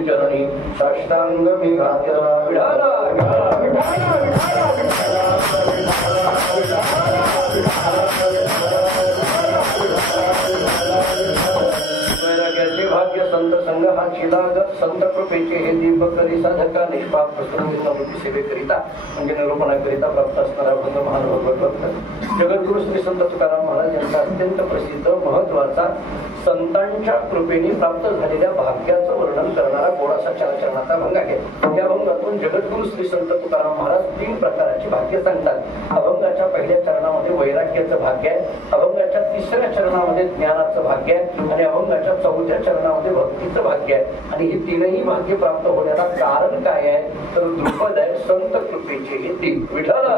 चरणी साष्टांग मी घातला विढाला वैराग्याचे भाग्य संत संघ हा शिलाग संत कृपेचे हे दीपक करी साधका निष्पाप प्रसन्न सेवेकरिता म्हणजे निरूपणाकरिता प्राप्त असणारा भंग महान भगवत जगद्गुरु श्री संत तुकाराम महाराज यांचा अत्यंत प्रसिद्ध महत्वाचा संतांच्या कृपेने प्राप्त झालेल्या भाग्याचं वर्णन करणारा गोडासा चार चरणाचा भंग आहे. या भंगातून जगद्गुरु श्री संत तुकाराम महाराज तीन प्रकारची भाग्य सांगतात. अभंगाच्या पहिल्या चरणामध्ये वैराग्याचं भाग्य आहे, अभंगाच्या तिसऱ्या चरणामध्ये ज्ञानाचं भाग्य आहे आणि अभंगाच्या चौथ्या चरणामध्ये भक्तीचं भाग्य आहे. आणि ही तीनही भाग्य प्राप्त होण्याला कारण काय आहे तर द्रुपद आहे संत कृपेचे हे तीन विठाला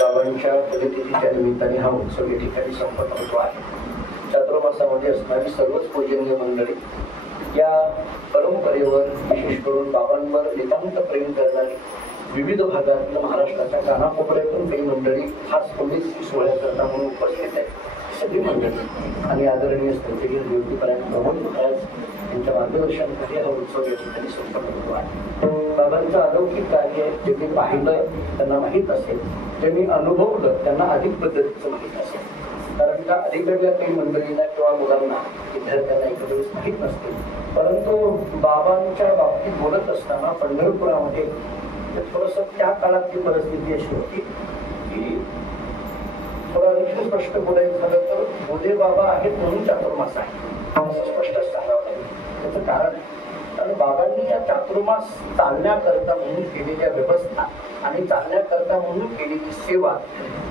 बाबांच्या पद्धतीच्या निमित्ताने हा उत्सव या ठिकाणी संपन्न होतो आहे. चातुर्मासामध्ये असणारी सर्वच पूजनीय मंडळी या परंपरेवर विशेष करून बाबांवर नितांत प्रेम करणारी विविध भागातील महाराष्ट्राच्या कानाकोपऱ्यातून काही मंडळी खास पोलीस सोहळ्याकरता म्हणून उपस्थित आहेत. सगळी मंडळी आणि आदरणीय स्थळी ज्योतिपर्यंत प्रमोद महाराज यांच्या मार्गदर्शनाखाली हा उत्सव या ठिकाणी संपन्न होतो आहे. बाबांचं अलौकिक कार्य जे मी पाहिलं त्यांना माहीत असेल, जे मी अनुभवलं त्यांना अधिक पद्धतीचं माहीत असेल. कारण का अलीकडल्या काही मंडळींना किंवा मुलांना विद्यार्थ्यांना एखाद्या वेळेस माहीत नसते. परंतु बाबांच्या बाबतीत बोलत असताना पंढरपुरामध्ये थोडस त्या काळातली परिस्थिती अशी होती की थोडं आणखी स्पष्ट बोलायचं झालं तर बोधे बाबा आहेत म्हणून चातुर्मास आहे असं स्पष्ट सांगावं लागेल. त्याचं कारण बाबांनी या चातुर्मास चालण्याकरता म्हणून केलेल्या व्यवस्था आणि चालण्याकरता म्हणून केलेली सेवा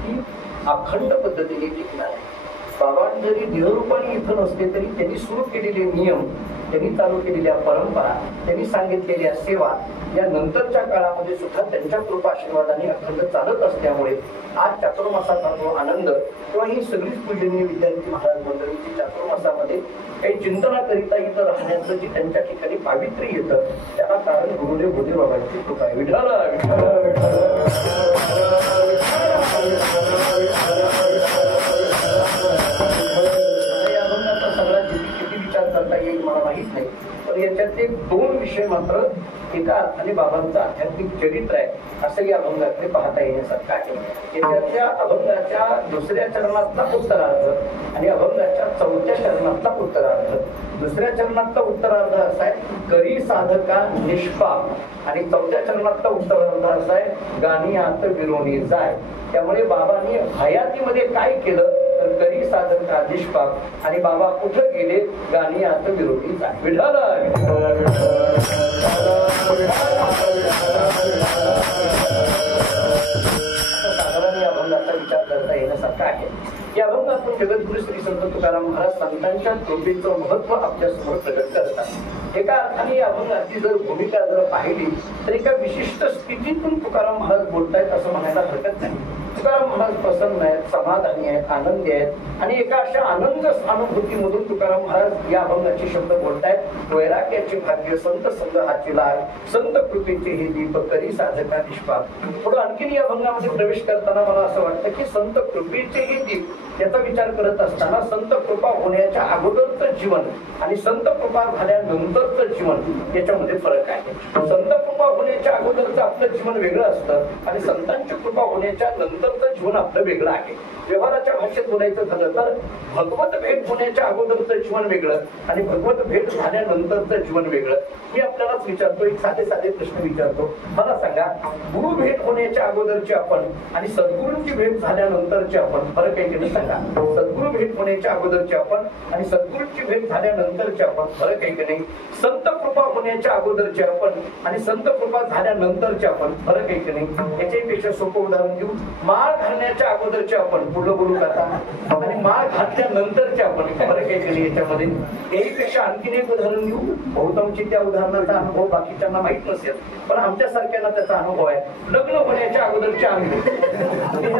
ही अखंड पद्धतीने टिकणार आहे. बाबा जरी देहरूपाने इथं नसते तरी त्यांनी सुरू केलेले नियम, त्यांनी चालू केलेल्या परंपरा, त्यांनी सांगितलेल्या सेवा या नंतरच्या काळामध्ये सुद्धा त्यांच्या कृपा आशीर्वादाने अखंड चालत असल्यामुळे आज चातुर्मासाचा जो आनंद किंवा ही सगळीच पूजनीय विद्यार्थी महाराज मंडळीची चातुर्मासामध्ये काही चिंतनाकरिता इथं राहण्याचं जे त्यांच्या ठिकाणी पावित्र्य येतं त्याला कारण गुरुदेव बोधे बाबांची कृपा आहे. विठाला या अभंगाचा सगळा किती विचार करता येईल मला माहित नाही, पण याच्यात एक दोन विषय मात्र एका अर्थाने बाबांचं आध्यात्मिक चरित्र आहे असं या अभंगाकडे पाहता येण्यासारखं आहे. याच्यातल्या अभंगाच्या दुसऱ्या चरणातला उत्तरार्ध आणि अभंगाच्या चौथ्या चरणातला उत्तरार्ध. दुसऱ्या चरणातला उत्तरार्ध असा आहे करी साधका निष्पाप आणि चौथ्या चरणातला उत्तरार्ध असा आहे गाणी आत विरोणी जाय. त्यामुळे बाबांनी हयातीमध्ये काय केलं तर करी साधका निष्पाप आणि बाबा कुठं गेले गाणी आत विरोधी जाय. विठाला साधारण या अभंगाचा विचार करता येण्यासारखा आहे. या अभंगातून जगद्गुरु श्री संत तुकाराम महाराज संतांच्या कृपेचं महत्व आपल्या समोर प्रकट करतात. एका अर्थाने या अभंगाची जर भूमिका जर पाहिली तर एका विशिष्ट स्थितीतून तुकाराम महाराज बोलतायत असं म्हणायला हरकत नाही. तुकाराम महाराज प्रसन्न आहेत, समाधानी आहेत, आनंदी आहेत आणि एका अशा आनंद अनुभूतीमधून तुकाराम महाराज या अभंगाचे शब्द बोलतायत. वैराग्याचे भाग्य संत संघ हाची लाग संत कृपेचे हे दीप करी साधका निष्पाप. थोडं आणखीन या अभंगामध्ये प्रवेश करताना मला असं वाटतं की संत कृपेचे हे दीप याचा विचार करत असताना संत कृपा होण्याच्या अगोदरचं जीवन आणि संत कृपा झाल्यानंतरचं जीवन याच्यामध्ये फरक आहे. संत कृपा होण्याच्या अगोदरचं आपलं जीवन वेगळं असतं आणि संतांची कृपा होण्याच्या नंतरचं जीवन आपलं वेगळं आहे. व्यवहाराच्या भाषेत बोलायचं झालं तर भगवत भेट होण्याच्या अगोदरचं जीवन वेगळं आणि भगवत भेट झाल्यानंतरचं जीवन वेगळं. मी आपल्यालाच विचारतो, एक साधे साधे प्रश्न विचारतो. मला सांगा गुरु भेट होण्याच्या अगोदरची आपण आणि सद्गुरूंची भेट झाल्यानंतरची आपण फरक आहे की सांगा. सद्गुरु भेट होण्याच्या अगोदरची आपण आणि सद्गुरूंची भेट झाल्यानंतरची आपण फरक आहे की नाही. संत कृपा होण्याच्या अगोदरची आपण आणि संत कृपा झाल्यानंतरची आपण फरक आहे की नाही. याच्यापेक्षा सोपं उदाहरण देऊ. माळ घालण्याच्या अगोदरची आपण पुढलं बोलू कथा आणि माळ घातल्यानंतरची आपण फरक आहे की नाही याच्यामध्ये. याहीपेक्षा आणखीन एक उदाहरण देऊ. बहुतांशी त्या उदाहरणाचा अनुभव बाकीच्यांना माहित नसेल पण आमच्या सारख्यांना त्याचा अनुभव आहे. लग्न होण्याच्या अगोदरचे अनुभव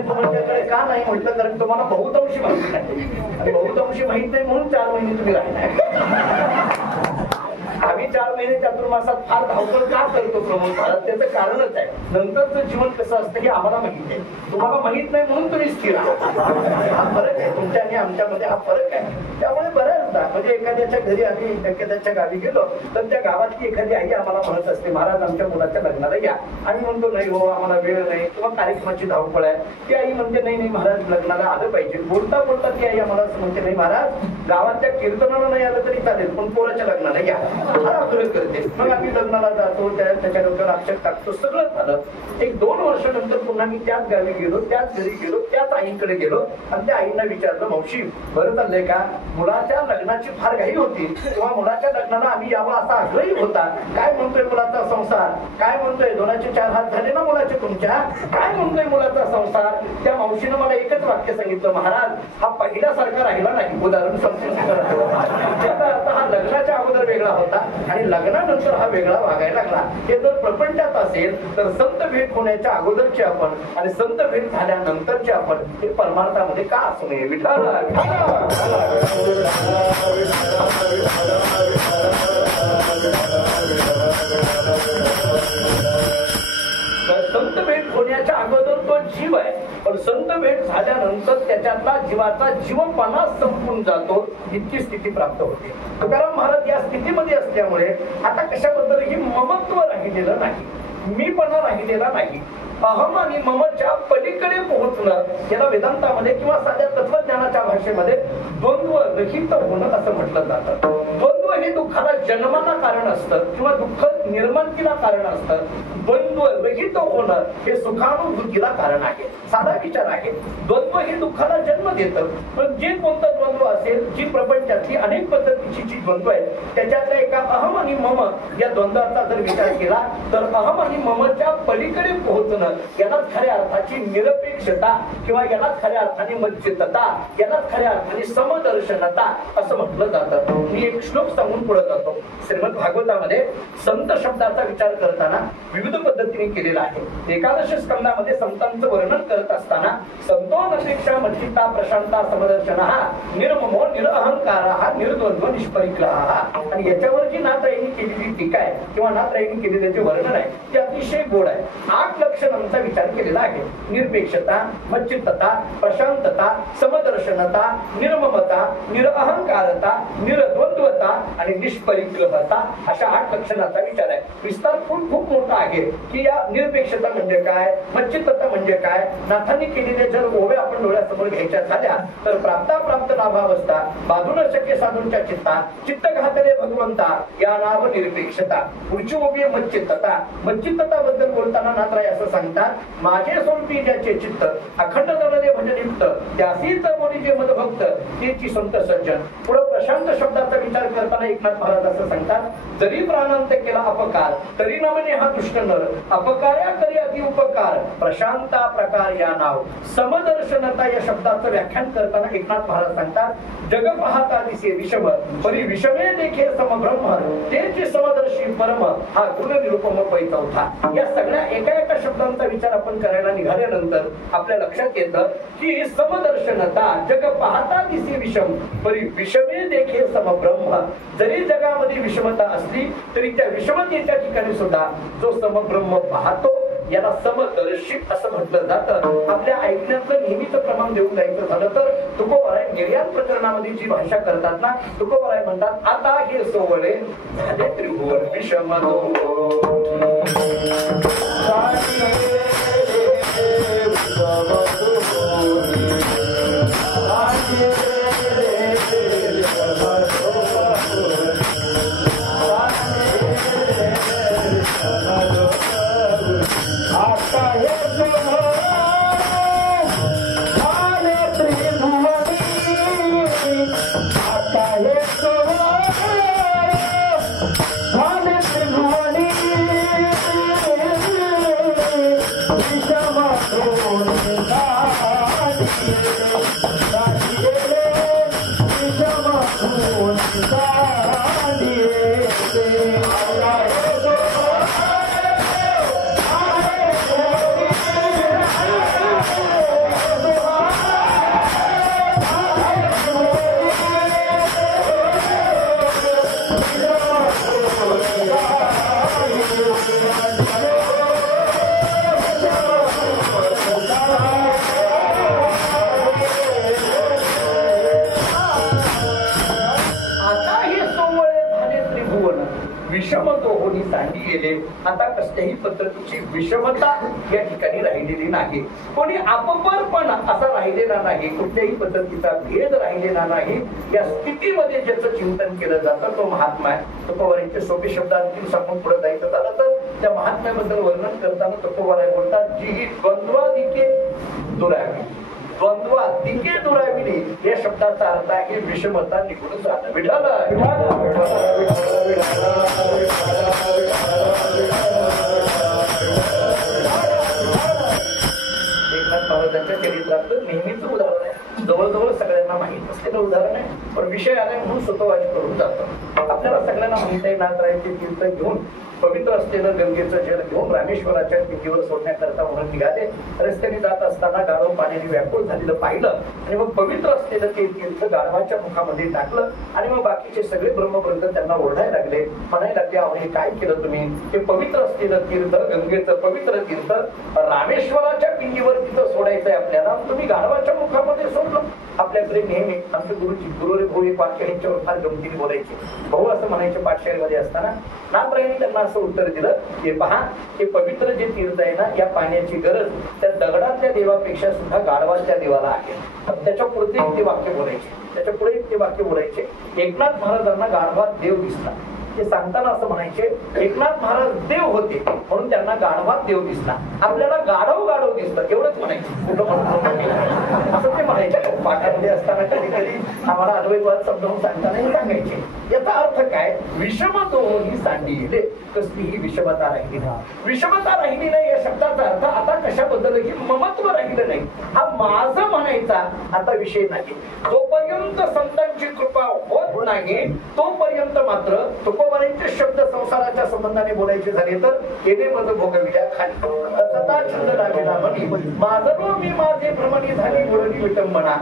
तुमच्याकडे का नाही म्हटलं कारण तुम्हाला बहुतांशी माहिती नाही आणि बहुतांशी माहित नाही म्हणून 4 महिने तुम्ही राहिला. आम्ही 4 महिने चातुर्मासात फार धावपळ का करतो प्रमोद महाराज, त्याचं कारणच आहे. नंतरचं जीवन कसं असतं हे आम्हाला माहित आहे, तुम्हाला माहित नाही म्हणून तुम्ही स्थिर आहात. हा फरक आहे तुमच्या आणि आमच्यामध्ये, हा फरक आहे. त्यामुळे बऱ्याचदा म्हणजे एखाद्याच्या घरी आम्ही एखाद्याच्या गावी गेलो तर त्या गावातली एखादी आई आम्हाला म्हणत असते, महाराज आमच्या मुलाच्या लग्नाला या. आम्ही म्हणतो नाही हो आम्हाला वेळ नाही किंवा कार्यक्रमाची धावपळ आहे. ती आई म्हणते नाही नाही महाराज लग्नाला आलं पाहिजे. बोलता बोलता ती आई आम्हाला असं म्हणते, नाही महाराज गावाच्या कीर्तनाला नाही आलं तरी चालेल पण पोराच्या लग्नाला या. हा आग्रह करते. मग आम्ही लग्नाला जातो, त्याच्या डोक्यावर अक्षर टाकतो, सगळं झालं. 1-2 वर्षानंतर पुन्हा मी त्याच गावी गेलो, त्याच घरी गेलो, त्याच आईकडे गेलो आणि त्या आईंना विचारलं, मावशी बरं चाललंय का? मुलाच्या लग्नाची फार घाई होती तेव्हा मुलाच्या लग्नाला आम्ही यावं असा आग्रही होता. काय म्हणतोय मुलाचा संसार? काय म्हणतोय 2चे 4 हात झाले ना मुलाचे तुमच्या? काय म्हणतोय मुलाचा संसार? त्या मावशीनं मला एकच वाक्य सांगितलं, महाराज हा पहिल्यासारखा राहिला नाही. उदाहरण समजून त्याचा अर्थ हा लग्नाच्या अगोदर वेगळा होता आणि लग्नानंतर हा वेगळा वागायला लागला. हे जर प्रपंचात असेल तर संत भेट होण्याच्या अगोदरचे आपण आणि संत भेट झाल्यानंतरचे आपण हे परमार्थामध्ये का असू नये? विठाला संत भेट होण्याच्या अगोदर तो जीव आहे, पण संत भेट झाल्यानंतर त्याच्यातला जीवाचा जीवपणा संपून जातो, इतकी स्थिती प्राप्त होते. तुकाराम महाराज या स्थितीमध्ये असल्यामुळे आता कशाबद्दलही ममत्व राहिलेलं नाही, मीपणा राहिलेला नाही. अहम आणि ममच्या पलीकडे पोहोचणं याला वेदांतामध्ये किंवा साध्या तत्वज्ञानाच्या भाषेमध्ये द्वंद्व रहित होणं असं म्हटलं जातं. द्वंद्व हे दुःखाला जन्माला कारण असतं किंवा दुःख निर्माणतीला कारण असतं. द्वंद्व रहित होणं हे सुखानुभूतीला कारण आहे. साधा विचार आहे, द्वंद्व हे दुःखाला जन्म देतं. पण जे कोणतं द्वंद्व असेल, जी प्रपंचातली अनेक पद्धतीची जी द्वंद्व आहेत त्याच्यातल्या एका अहम आणि मम या द्वंद्वाचा जर विचार केला तर अहम आणि ममच्या पलीकडे पोहोचणं यालाच खऱ्या अर्थाची निरपेक्षता किंवा यालाच खऱ्या अर्थाने मज्जितता, यालाच खऱ्या अर्थाने समदर्शनता असं म्हटलं जातं. मी एक श्लोक सांगून पुढे जातो. श्रीमद भागवतामध्ये संत शब्दाचा विचार करताना विविध पद्धतीने केलेला आहे. 11 स्कंदामध्ये संतांचं वर्णन करत असताना संतोनपेक्षा मज्जिता प्रशांता समदर्शनः निर्ममो निरअहंकारः निर्द्वंद्व निष्परिग्रहः. आणि याच्यावर जी नाथरायांनी केलेली टीका आहे किंवा नाथरायांनी केलेले जे वर्णन आहे ते अतिशय गोड आहे. 8 लक्षणांचा विचार केलेला आहे. निरपेक्षता, मज्जितता, प्रशांतता, समदर्शनता, निर्ममता, निरअहंकारता, निरद्वंद्वता आणि निष्परिग्रहता अशा 8 लक्षणांचा विचार आहे. विस्तार खूप मोठा आहे की या निरपेक्षता म्हणजे काय, मज्जितता म्हणजे काय. नाथांनी केलेले जर ओव्या आपण डोळ्यासमोर घ्यायच्या झाल्या तर प्राप्त लाभावस्था बाधून शक्य साधूंच्या चित्ता चित्त घातले भगवंता या नाव निरपेक्षता. पुढची ओवी आहे मज्जितता. मज्जितता बद्दल बोलताना नाथराय असं सांगतात, माझे स्वरूपी ज्याचे चित्त अखंड जगले भजनयुक्त त्यासीच बोली जे मदभक्त तेची संत सज्जन. पुढे प्रशांत शब्दाचा विचार करताना एकनाथ महाराज असं सांगतात, जरी प्राणांत केला अपकार तरी न म्हणे हा दुष्ट नर अपकार्या करी अति उपकार प्रशांता प्रकार या नाव. समदर्शनता या शब्दाचं व्याख्यान करताना एकनाथ महाराज सांगतात, जग पाहता दिसे विषम परी विषमे देखे समब्रह्म तेची समदर्शी परम हा गुण निरुपम पै चौथा. या सगळ्या एका शब्दांचा विचार आपण करायला निघाल्यानंतर आपल्या लक्षात येतं की समदर्शनता जग पाहता दिसे विषम परी विषमे देखे समब्रह्म. जरी जगामध्ये विषमता असली तरी त्या विषमतेच्या ठिकाणी सुद्धा जो समब्रह्म पाहतो याला समदर्शी असं म्हटलं जातं. आपल्या ऐकण्यातलं नेहमीच प्रमाण देऊन जायचं झालं तर तुकोबाराय निर्यात प्रकरणामध्ये जी भाषा करतात ना, तुकोबाराय म्हणतात, आता हे सोवळे झाले त्रिभुवन विषम विषम दोहोनी सांडी गेले. आता कसल्याही पद्धतीची विषमता या ठिकाणी राहिलेली नाही. कोणी आपपरपण असा राहिलेला नाही, कुठल्याही पद्धतीचा भेद राहिलेला नाही. या स्थितीमध्ये ज्याचं चिंतन केलं जातं तो महात्मा आहे. तुकोबारांचे सोपे शब्द आणखी सांगून पुढे जायचं झालं तर त्या महात्म्याबद्दल वर्णन करताना तुकोबाराय बोलतात, जी ही द्वंद्वादिके दुरावी. द्वंद्वादिके दुराविली या शब्दाचा अर्थ आहे विषमता निघून जाणं. विठाला एकनाथ महाराजांच्या चरित्रातलं नेहमीच उदाहरण आहे, जवळजवळ सगळ्यांना माहित असलेलं उदाहरण आहे, पण विषय आलाय म्हणून स्वतःवाजी करून जातं. आपल्याला सगळ्यांना माहित आहे, नाथरायांचे तीर्थ घेऊन पवित्र असलेलं गंगेचं जल घेऊन रामेश्वराच्या पिंडीवर सोडण्याकरता म्हणून निघाले. रस्त्याने जात असताना गाढव पाण्याने व्याकुळ झालेलं पाहिलं आणि मग पवित्र असलेलं ते तीर्थ गाढवाच्या मुखामध्ये टाकलं आणि मग बाकीचे सगळे ब्रह्मवृंद त्यांना ओरडायला लागले, म्हणायला लागले, अहो हे काय केलं तुम्ही? हे पवित्र असलेलं तीर्थ, गंगेचं पवित्र तीर्थ रामेश्वराच्या पिंडीवर तिथं सोडायचंय आपल्याला, तुम्ही गाढवाच्या मुखामध्ये सोडलं. आपल्याकडे नेहमी आमचे गुरुजी भाऊ एक वाक्य ह्यांच्यावर फार गमतीने बोलायचे. भाऊ असं म्हणायचे पाठशाळेमध्ये असताना, नाथरायांनी त्यांना असं उत्तर दिलं की पहा, हे पवित्र जे तीर्थ आहे ना, या पाण्याची गरज त्या दगडातल्या देवापेक्षा सुद्धा गाढवाच्या देवाला आहे. त्याच्या पुढे ते वाक्य बोलायचे, त्याच्या पुढे ते वाक्य बोलायचे, एकनाथ महाराजांना गाढवात देव दिसला. ते सांगताना असं म्हणायचे, एकनाथ महाराज देव होते म्हणून त्यांना गाढवात देव दिसला, आपल्याला गाढव गाढव दिसतं, एवढंच म्हणायचं. असं ते म्हणायचे. पाठामध्ये असताना कधी कधी आम्हाला अद्वैतवाद समजावून सांगताना हे सांगायचे. याचा अर्थ काय? विषम दोन्ही सांगितले, कसलीही विषमता राहिली नाही. विषमता राहिली नाही या शब्दाचा अर्थ आता कशाबद्दल की ममत्व राहिलं नाही, हा माझं म्हणायचा आता विषय नाही. जोपर्यंत संतांची कृपा होत नाही तोपर्यंत मात्र तुकोबारांचे शब्द संसाराच्या संबंधाने बोलायचे झाले तर केले मज भोगविल्या खाली सता छंद लागेला म्हणी माझो मी माझे भ्रमणी झाली मुरली विटंबना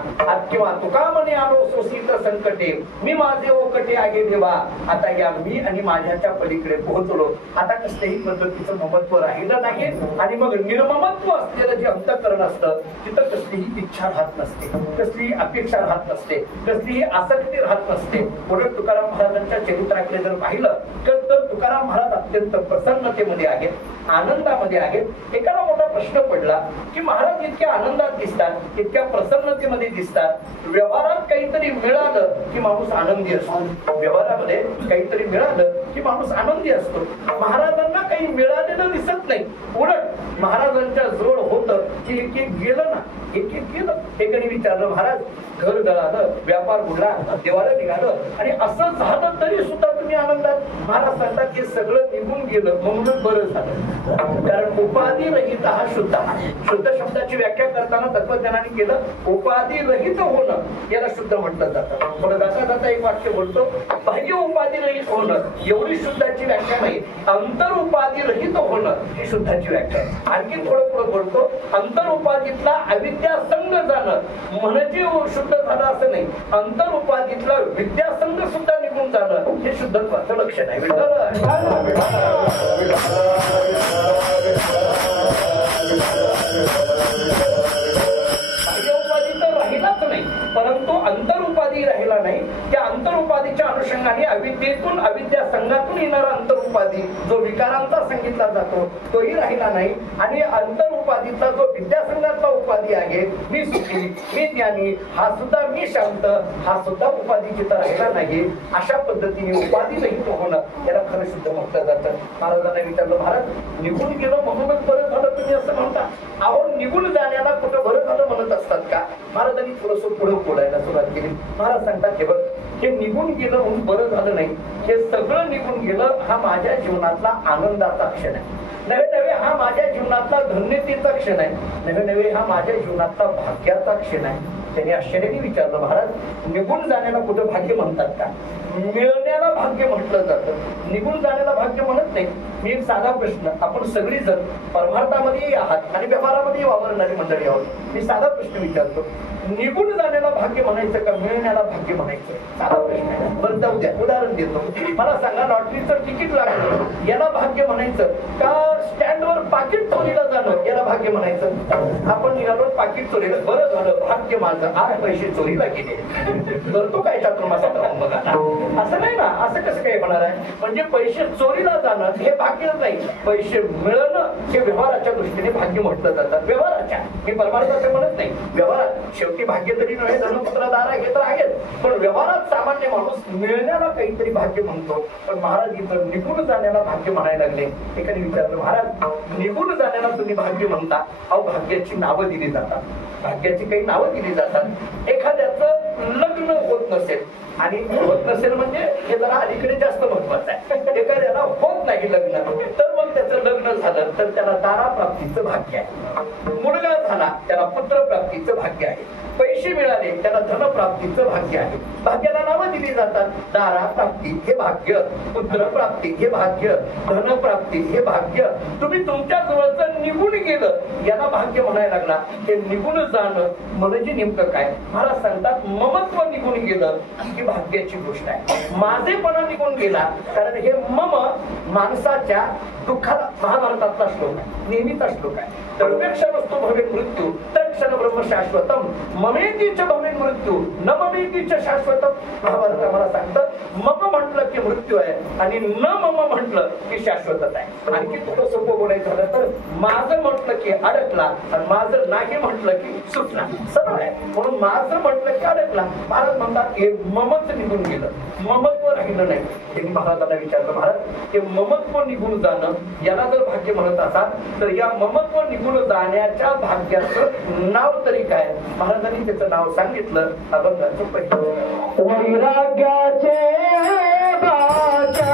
किंवा तुका म्हणे आलो सोसित संकटे मी माझे ओकटे आगे देवा. आता या मी आणि माझ्याच्या पलीकडे पोहोचलो. आता कसल्याही पद्धतीचं ममत्व राहिलं नाही आणि मग निर्ममत्व असलेलं जे अंतःकरण असतं तिथं कसलीही इच्छा राहत नसते, कसलीही अपेक्षा राहत नसते, कसलीही आसक्ती राहत नसते. पुढे तुकाराम महाराजांच्या चरित्राकडे जर पाहिलं तर तुकाराम महाराज अत्यंत प्रसन्नतेमध्ये आहेत, आनंदामध्ये आहेत. एकाला मोठा प्रश्न पडला की महाराज इतक्या आनंदात दिसतात, इतक्या प्रसन्नतेमध्ये दिसतात, व्यवहारात काहीतरी मिळालं की माणूस आनंदी असतो, व्यवहारामध्ये काहीतरी मिळालं की माणूस आनंदी असतो. महाराजांना काही मिळालेलं दिसत नाही, उलट महाराजांच्या जवळ होतं की एक एक गेलं ना, एक एक गेलं. एकाने विचारलं, महाराज घर गळालं, व्यापार बुडला, देवाला निघालं आणि असं झालं तरी सुद्धा तुम्ही आनंदात? महाराज सांगतात हे सगळं निघून गेलं म्हणून बरं झालं, कारण उपाधी रहित हा शुद्ध. शुद्ध शब्दाची व्याख्या करताना तत्वज्ञानाने केलं उपाधी रहित होणं याला शुद्ध म्हटलं जातं. पुढे जाता जाता एक वाक्य बोलतो, बाह्य उपाधी रहित होणं एवढी शुद्धाची व्याख्या नाही, अंतर उपाधी रहित होणं ही शुद्धाची व्याख्या. आणखी थोडं पुढे बोलतो, अंतर उपाधीतला अविद्यासंग जाणं म्हणजे शुद्ध झालं असं नाही, अंतर उपाधीतला विद्यासंग सुद्धा निघून जाणं हे शुद्धत्वाचं लक्षण आहे. उपाधी तर राहिलाच नाही, परंतु अंतर उपाधी राहिला नाही. त्या अंतर उपाधीच्या अनुषंगाने अविद्येतून अविद्या संघातून येणारा अंतर उपाधी जो विकारांचा सांगितला जातो तोही राहिला नाही आणि अंतर उपाधीचा जो विद्यासंघातला उपाधी आहे, मी सुखी, मी ज्ञानी, हा सुद्धा मी शांत, हा सुद्धा उपाधी जिथं राहिला नाही. अशा पद्धतीने उपाधी रहित होणं याला खरं शुद्ध म्हटलं जातं. महाराजांना विचारलं, महाराज निघून गेलो म्हणूनच बरं झालं तुम्ही असं म्हणता? अहो निघून जाण्याला कुठं बरं झालं म्हणत असतात का? महाराजांनी थोडंसं पुढे बोलायला सुरुवात केली. महाराज सांगतात, हे बघ, हे निघून गेलं म्हणून बरं झालं नाही, हे सगळं निघून गेलं हा माझ्या जीवनातला आनंदाचा क्षण आहे, नवे नवे हा माझ्या जीवनातला धन्यतेचा क्षण आहे, नवे नवे हा माझ्या जीवनातला भाग्याचा क्षण आहे. त्यांनी आश्चर्याने विचारलं, महाराज निघून जाण्याला कुठं भाग्य म्हणतात का? मिळण्याला भाग्य म्हटलं जातं, निघून जाण्याला भाग्य म्हणत नाही. मी एक साधा प्रश्न, आपण सगळी जण परमार्थामध्ये आहात आणि व्यवहारामध्ये वावरणारी मंडळी आहोत, मी साधा प्रश्न विचारतो, निघून जाण्याला भाग्य म्हणायचं का मिळण्याला भाग्य म्हणायचं? साधा प्रश्न आहे. बरं जाऊ द्या, उदाहरण देतो. मला सांगा, लॉटरीचं तिकीट लागलं याला भाग्य म्हणायचं का स्टँडवर पाकिट चोरीला जाणं याला भाग्य म्हणायचं? आपण निघालो पाकिट चोरीला, बरं झालं भाग्य माझं 8 पैसे चोरीला गेले, करतो काय चातुर्मासात राहून बघा ना. असं नाही ना, असं कसं काय होणार आहे? म्हणजे पैसे चोरीला जाणं हे भाग्य नाही, पैसे मिळणं हे व्यवहाराच्या दृष्टीने भाग्य म्हटलं जातं. व्यवहाराच्या, हे परमार्थाचं म्हणत नाही. व्यवहारात शेवटी भाग्य तरी नव्हे, धनपुत्र दारा हे तर आहेत, पण व्यवहारात सामान्य माणूस मिळण्याला काहीतरी भाग्य म्हणतो. पण महाराज इथं निघून जाण्याला भाग्य म्हणायला लागले. एकाने विचारलं, महाराज निघून जाण्याला तुम्ही भाग्य म्हणता? अहो भाग्याची नावं दिली जातात, भाग्याची काही नावं दिली जातात. एखाद्याचं लग्न होत नसेल, आणि होत नसेल म्हणजे हे जरा अलीकडे जास्त महत्वाचं आहे. एखाद्याला होत नाही लग्न, तर मग त्याचं लग्न झालं तर त्याला दाराप्राप्तीचं भाग्य आहे. मुलगा झाला त्याला पुत्रप्राप्तीचं भाग्य आहे. पैसे मिळाले त्याला धनप्राप्तीचं भाग्य आहे. भाग्याला नावं दिली जातात. दाराप्राप्ती हे भाग्य, पुत्रप्राप्ती हे भाग्य, धनप्राप्ती हे भाग्य. तुम्ही तुमच्या जवळचं निघून गेलं याला भाग्य म्हणायला लागला. हे निघून जाणं म्हणजे नेमकं काय? मला सांगतात ममत्व निघून गेलं ही भाग्याची गोष्ट आहे. माझेपणा निघून गेला, कारण हे मम माणसाच्या दुःखाला महाभारतातला श्लोक आहे, नेहमीचा श्लोक आहे. तर्पेक्षा वस्तू भवे मृत्यू तत्क्षण ब्रह्म शाश्वतम ममेतीच भवे मृत्यू न ममेतीच शाश्वतम. महाभारत आम्हाला सांगतं मम म्हटलं की मृत्यू आहे आणि न मम म्हटलं की शाश्वतच आहे. आणखी थोडं सोपं बोलायचं झालं तर माझं म्हटलं की अडकला आणि माझं नाही म्हटलं की सुटला. सरळ आहे. म्हणून माझं म्हटलं की अडकला. महाराज म्हणतात हे ममच निघून गेलं, ममत्व राहिलं नाही. त्यांनी महाराजांना विचारलं, महाराज हे ममत्व निघून जाणं याला जर भाग्य म्हणत असाल तर या ममत्व निघून जाण्याच्या भाग्याचं नाव तरी काय? महाराजांनी त्याचं नाव सांगितलं अभंगाचं पहिलं. वैराग्याचे भाग्य,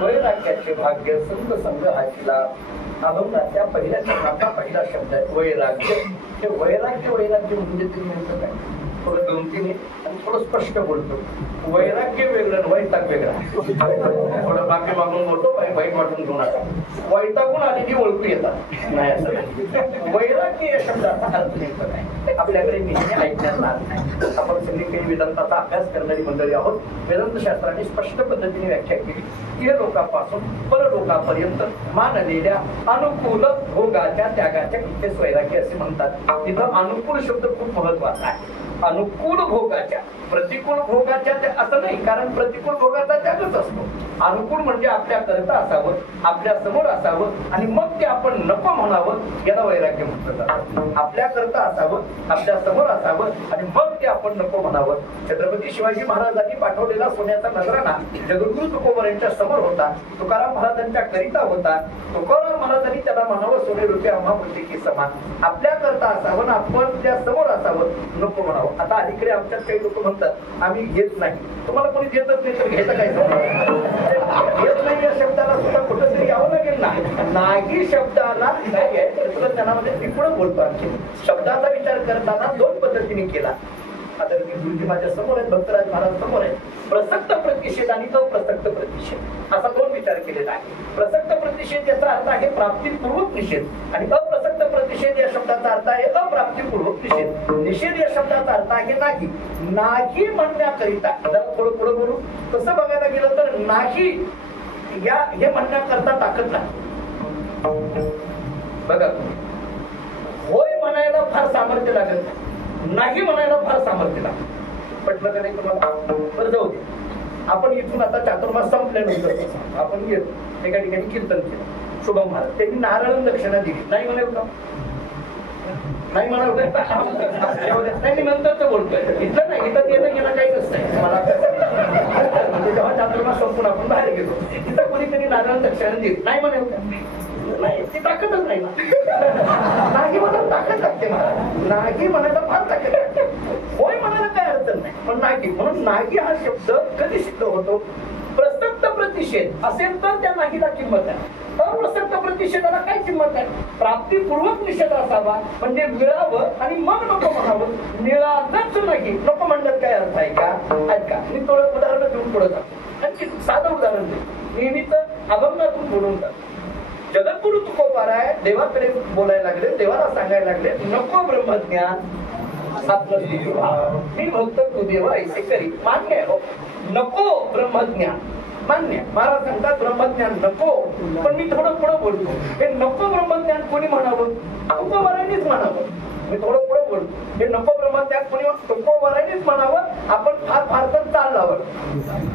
वैराग्याचे भाग्य संत संघ हातीला. अभंगाच्या पहिल्या चरणाचा पहिला शब्द आहे वैराग्य. हे वैराग्य वैराग्य म्हणजे ते नेमकं काय? थोडं गमतीने आणि थोडं स्पष्ट बोलतो. वैराग्य वेगळं, वैताग वेगळा. थोडं बाकी मागून बोलतो, वाईट वाटून घेऊ नका. वैतागून आलेली ओळखू येतात नाही असं नाही. वैराग्य या शब्दाचा अर्थ नेमकं काय आपल्याकडे नेहमी ऐकण्यात आला नाही. आपण सगळी काही वेदांताचा अभ्यास करणारी मंडळी आहोत. वेदांत शास्त्राने स्पष्ट पद्धतीने व्याख्या केली. इहलोकापासून परलोकापर्यंत मानलेल्या अनुकूल भोगाच्या त्यागाच्या इथेच वैराग्य असे म्हणतात. तिथं अनुकूल शब्द खूप महत्वाचा आहे. अनुकूल भोगाच्या. प्रतिकूल भोगाच्या असं नाही, कारण प्रतिकूल भोगाचा त्यागच असतो. अनुकूल म्हणजे आपल्या करता असावं, आपल्या समोर असावं आणि मग ते आपण नको म्हणावं, याला वैराग्य म्हटलं जातं. आपल्या करता असावं, आपल्या समोर असावं आणि मग ते आपण नको म्हणावं. छत्रपती शिवाजी महाराजांनी पाठवलेला सोन्याचा नजराणा जगद्गुरु तुकोबारांच्या समोर होता, तुकाराम महाराजांच्या करिता होता. तुकाराम महाराजांनी त्याला म्हणावं, सोने रुपये आम्हा म्हणते की समान. आपल्या करता असावं ना आपण त्या समोर असावं, नको म्हणावं. आता अलीकडे आमच्यात काही लोक म्हणतात आम्ही घेत नाही. तुम्हाला कोणी देतच नाही तर घ्यायचं काय? येत नाही या शब्दाला सुद्धा कुठंतरी यावं लागेल ना. नाही शब्दाला काय आहे तुला त्यामध्ये त्रिपुढं बोलतो. आणखी शब्दाचा विचार करताना दोन पद्धतीने केला. आता गुरुजी माझ्या समोर आहेत, भक्तराज महाराज समोर आहेत. प्रसक्त प्रतिषेध आणि अप्रसक्त प्रतिषेध असा दोन विचार केलेला आहे. प्रसक्त प्रतिषेध याचा अर्थ आहे प्राप्तीपूर्वक निषेध आणि अप्रसक्त प्रतिषेध या शब्दाचा अर्थ आहे अप्राप्तीपूर्वक निषेध. निषेध या शब्दाचा अर्थ आहे नाही. नाही म्हणण्याकरिता थोडं पुढे बोलू. कसं बघायला गेलं तर नाही या हे म्हणण्याकरता ताकद नाही. बघा, होय म्हणायला फार सामर्थ्य लागत नाही, नाही म्हणायला फार सामर्थ्य लागत. पटलं का नाही तुम्हाला? बरं, जाऊ दे. आपण इथून आता चातुर्मास संपल्यानंतर आपण गेलो एका ठिकाणी कीर्तन केलं. शुभम महाराज त्यांनी नारळ दक्षिणा दिली. नाही म्हणाल का? नाही म्हणाल नाही, नंतर बोलतोय. इथलं नाही, इथं येणं गेलं काही नसतंय मला. जेव्हा चातुर्मास संपून आपण बाहेर गेलो तिथं कोणीतरी नारळ दक्षिणा दिली. नाही म्हणाल का? नाही, ती ताकदच नाही. नाही म्हणायला ताकद लागते मला. नाही म्हणायला फार ताकद लागते. होय म्हणायला काय अडचण नाही, पण नाही म्हणून नाही हा शब्द कधी सिद्ध होतो? प्रसक्त प्रतिषेध असेल तर त्या नाहीला किंमत आहे. अप्रसक्त प्रतिषेधाला काय किंमत आहे? प्राप्तीपूर्वक निषेध असावा, म्हणजे मिळावं आणि मग नको म्हणावं. मिळालंच नाही नको म्हणण्यात काय अर्थ आहे का? ऐका, मी थोडं उदाहरण देऊन पुढे जातो. आणखी साधं उदाहरण देऊ. नेहमीच अभंगातून बोलून जातो. जगद्गुरु तुकोबाराय देवाकडे बोलायला लागले, देवाला सांगायला लागले, नको ब्रह्मज्ञान मी भक्त तू देवा ऐसे करी. मान्य आहे, नको ब्रह्मज्ञान मान्य. महाराज सांगतात ब्रह्मज्ञान नको, पण मी थोडं पुढं बोलतो. हे नको ब्रह्मज्ञान कोणी म्हणावं? तुकोबारायनीच म्हणावं. मी थोडं पुढे बोलतो. हे नको ब्रह्मज्ञान कोणी तुकोबारायनीच म्हणावं. आपण फार फार तर चाललावं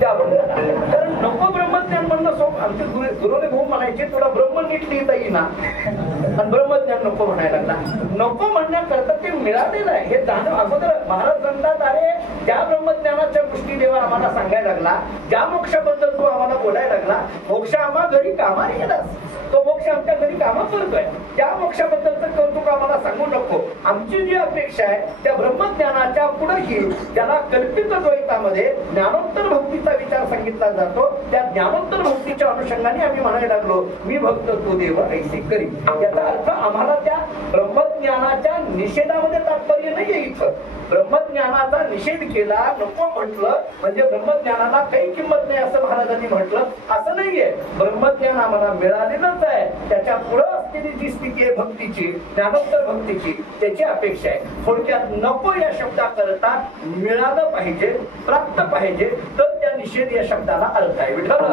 कारण नको ब्रह्मज्ञान म्हणणं सोप. आमचे गुरुने भाऊ म्हणायचे तुला ब्रह्म नीट लिहिता येईना आणि ब्रह्मज्ञान नको म्हणायला लागला. नको म्हणण्याकरता ते मिळालेलं आहे हे जाणं अगोदर. महाराज म्हणतात अरे ज्या ब्रह्मज्ञानाच्या गोष्टी देवा आम्हाला सांगायला लागला, ज्या मोक्षाबद्दल तो आम्हाला बोलायला लागला, मोक्ष आम्हा घरी कामाला गेलास, तो मोक्ष आमच्या घरी कामा करतोय. त्या मोक्षाबद्दलचं कौतुक आम्हाला सांगू नको. आमची जी अपेक्षा आहे त्या ब्रह्मज्ञानाच्या पुढेही ज्याला कल्पित द्वैतामध्ये ज्ञानोत्तर भक्तीचा विचार सांगितला जातो, त्या ज्ञानोत्तर भक्तीच्या अनुषंगाने आम्ही म्हणायला लागलो मी भक्त तू देव ऐसे करी. याचा अर्थ आम्हाला त्या ब्रह्मज्ञानाच्या निषेधामध्ये तात्पर्य नाहीये. इथं ब्रह्मज्ञानाचा निषेध केला, नको म्हटलं म्हणजे ब्रह्मज्ञानाला काही किंमत नाही असं महाराजांनी म्हटलं असं नाहीये. ब्रह्मज्ञान आम्हाला मिळालेलंच आहे. त्याच्या पुढे असलेली जी स्थिती आहे भक्तीची, ज्ञानोत्तर भक्तीची, त्याची अपेक्षा आहे. थोडक्यात नको या शब्दाकरता मिळालं पाहिजे, प्राप्त पाहिजे, तर त्या निषेध या शब्दाला अर्थ आहे. विठ्ठल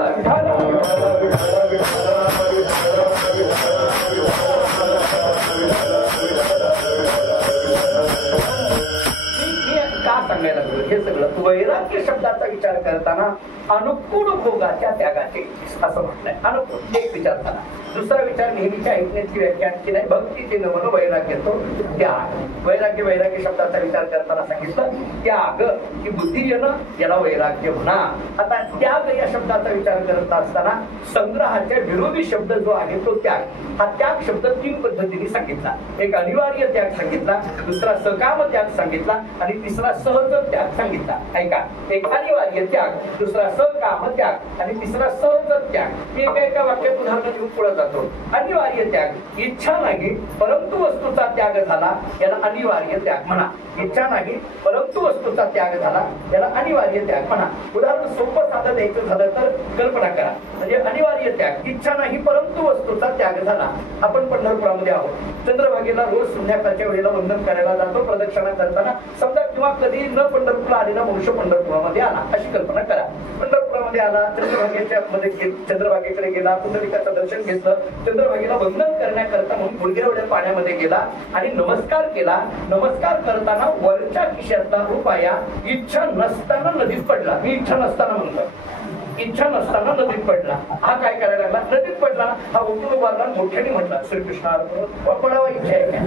का सांगायला लागलो हे सगळं? वैराग्य शब्दाचा विचार करताना अनुकूल भोगाच्या त्यागाचे असं म्हटलंय. अनुकूल एक विचार झाला. दुसरा विचार नेहमीच्या ऐकण्याची व्याख्या आणखी नाही. भक्तीचे नमन वैराग्य तो त्याग. वैराग्य वैराग्य शब्दाचा विचार करताना सांगितलं त्याग की बुद्धिजन याला वैराग्य म्हणा. आता त्याग या शब्दाचा विचार करत असताना संग्रहाच्या विरोधी शब्द जो आहे तो त्याग. हा त्याग शब्द तीन पद्धतीने सांगितला. एक अनिवार्य त्याग सांगितला, दुसरा सकाम त्याग सांगितला आणि तिसरा सहज त्याग सांगितला. ऐका, एक अनिवार्य त्याग, दुसरा सकाम त्याग आणि तिसरा सहज त्याग. मी एका वाक्यात उदाहरण देऊन पुढे जातो. अनिवार्य त्याग, इच्छा नाही परंतु वस्तूचा त्याग झाला याला अनिवार्य त्याग म्हणा. इच्छा नाही परंतु वस्तूचा त्याग झाला याला अनिवार्य त्याग म्हणा. उदाहरण सोपं साधं द्यायचं झालं तर कल्पना करा. म्हणजे अनिवार्य त्याग, इच्छा नाही परंतु वस्तूचा त्याग झाला. आपण पंढरपुरामध्ये आहोत. चंद्रभागेला रोज संध्याकाळच्या वेळेला वंदन करायला जातो. प्रदक्षिणा करताना समजा किंवा कधी न पंढरपूरला आलेला मनुष्य पंढरपुरामध्ये आला अशी कल्पना करा. पंढरपूर पंढरपुरामध्ये आला, चंद्रभागेच्या मध्ये चंद्रभागेकडे गेला, पुंडलिकाचं दर्शन घेतलं, चंद्रभागेला वंदन करण्याकरता म्हणून गुडघ्याएवढ्या पाण्यामध्ये गेला आणि नमस्कार केला. नमस्कार करताना वरच्या खिशातला रुपया इच्छा नसताना नदीत पडला. मी इच्छा नसताना म्हणतो, इच्छा नसताना नदीत पडला. हा काय करायला लागला? नदीत पडला. हा उठून उभारला, मोठ्याने म्हटला, श्रीकृष्णा पडावा इच्छा आहे का?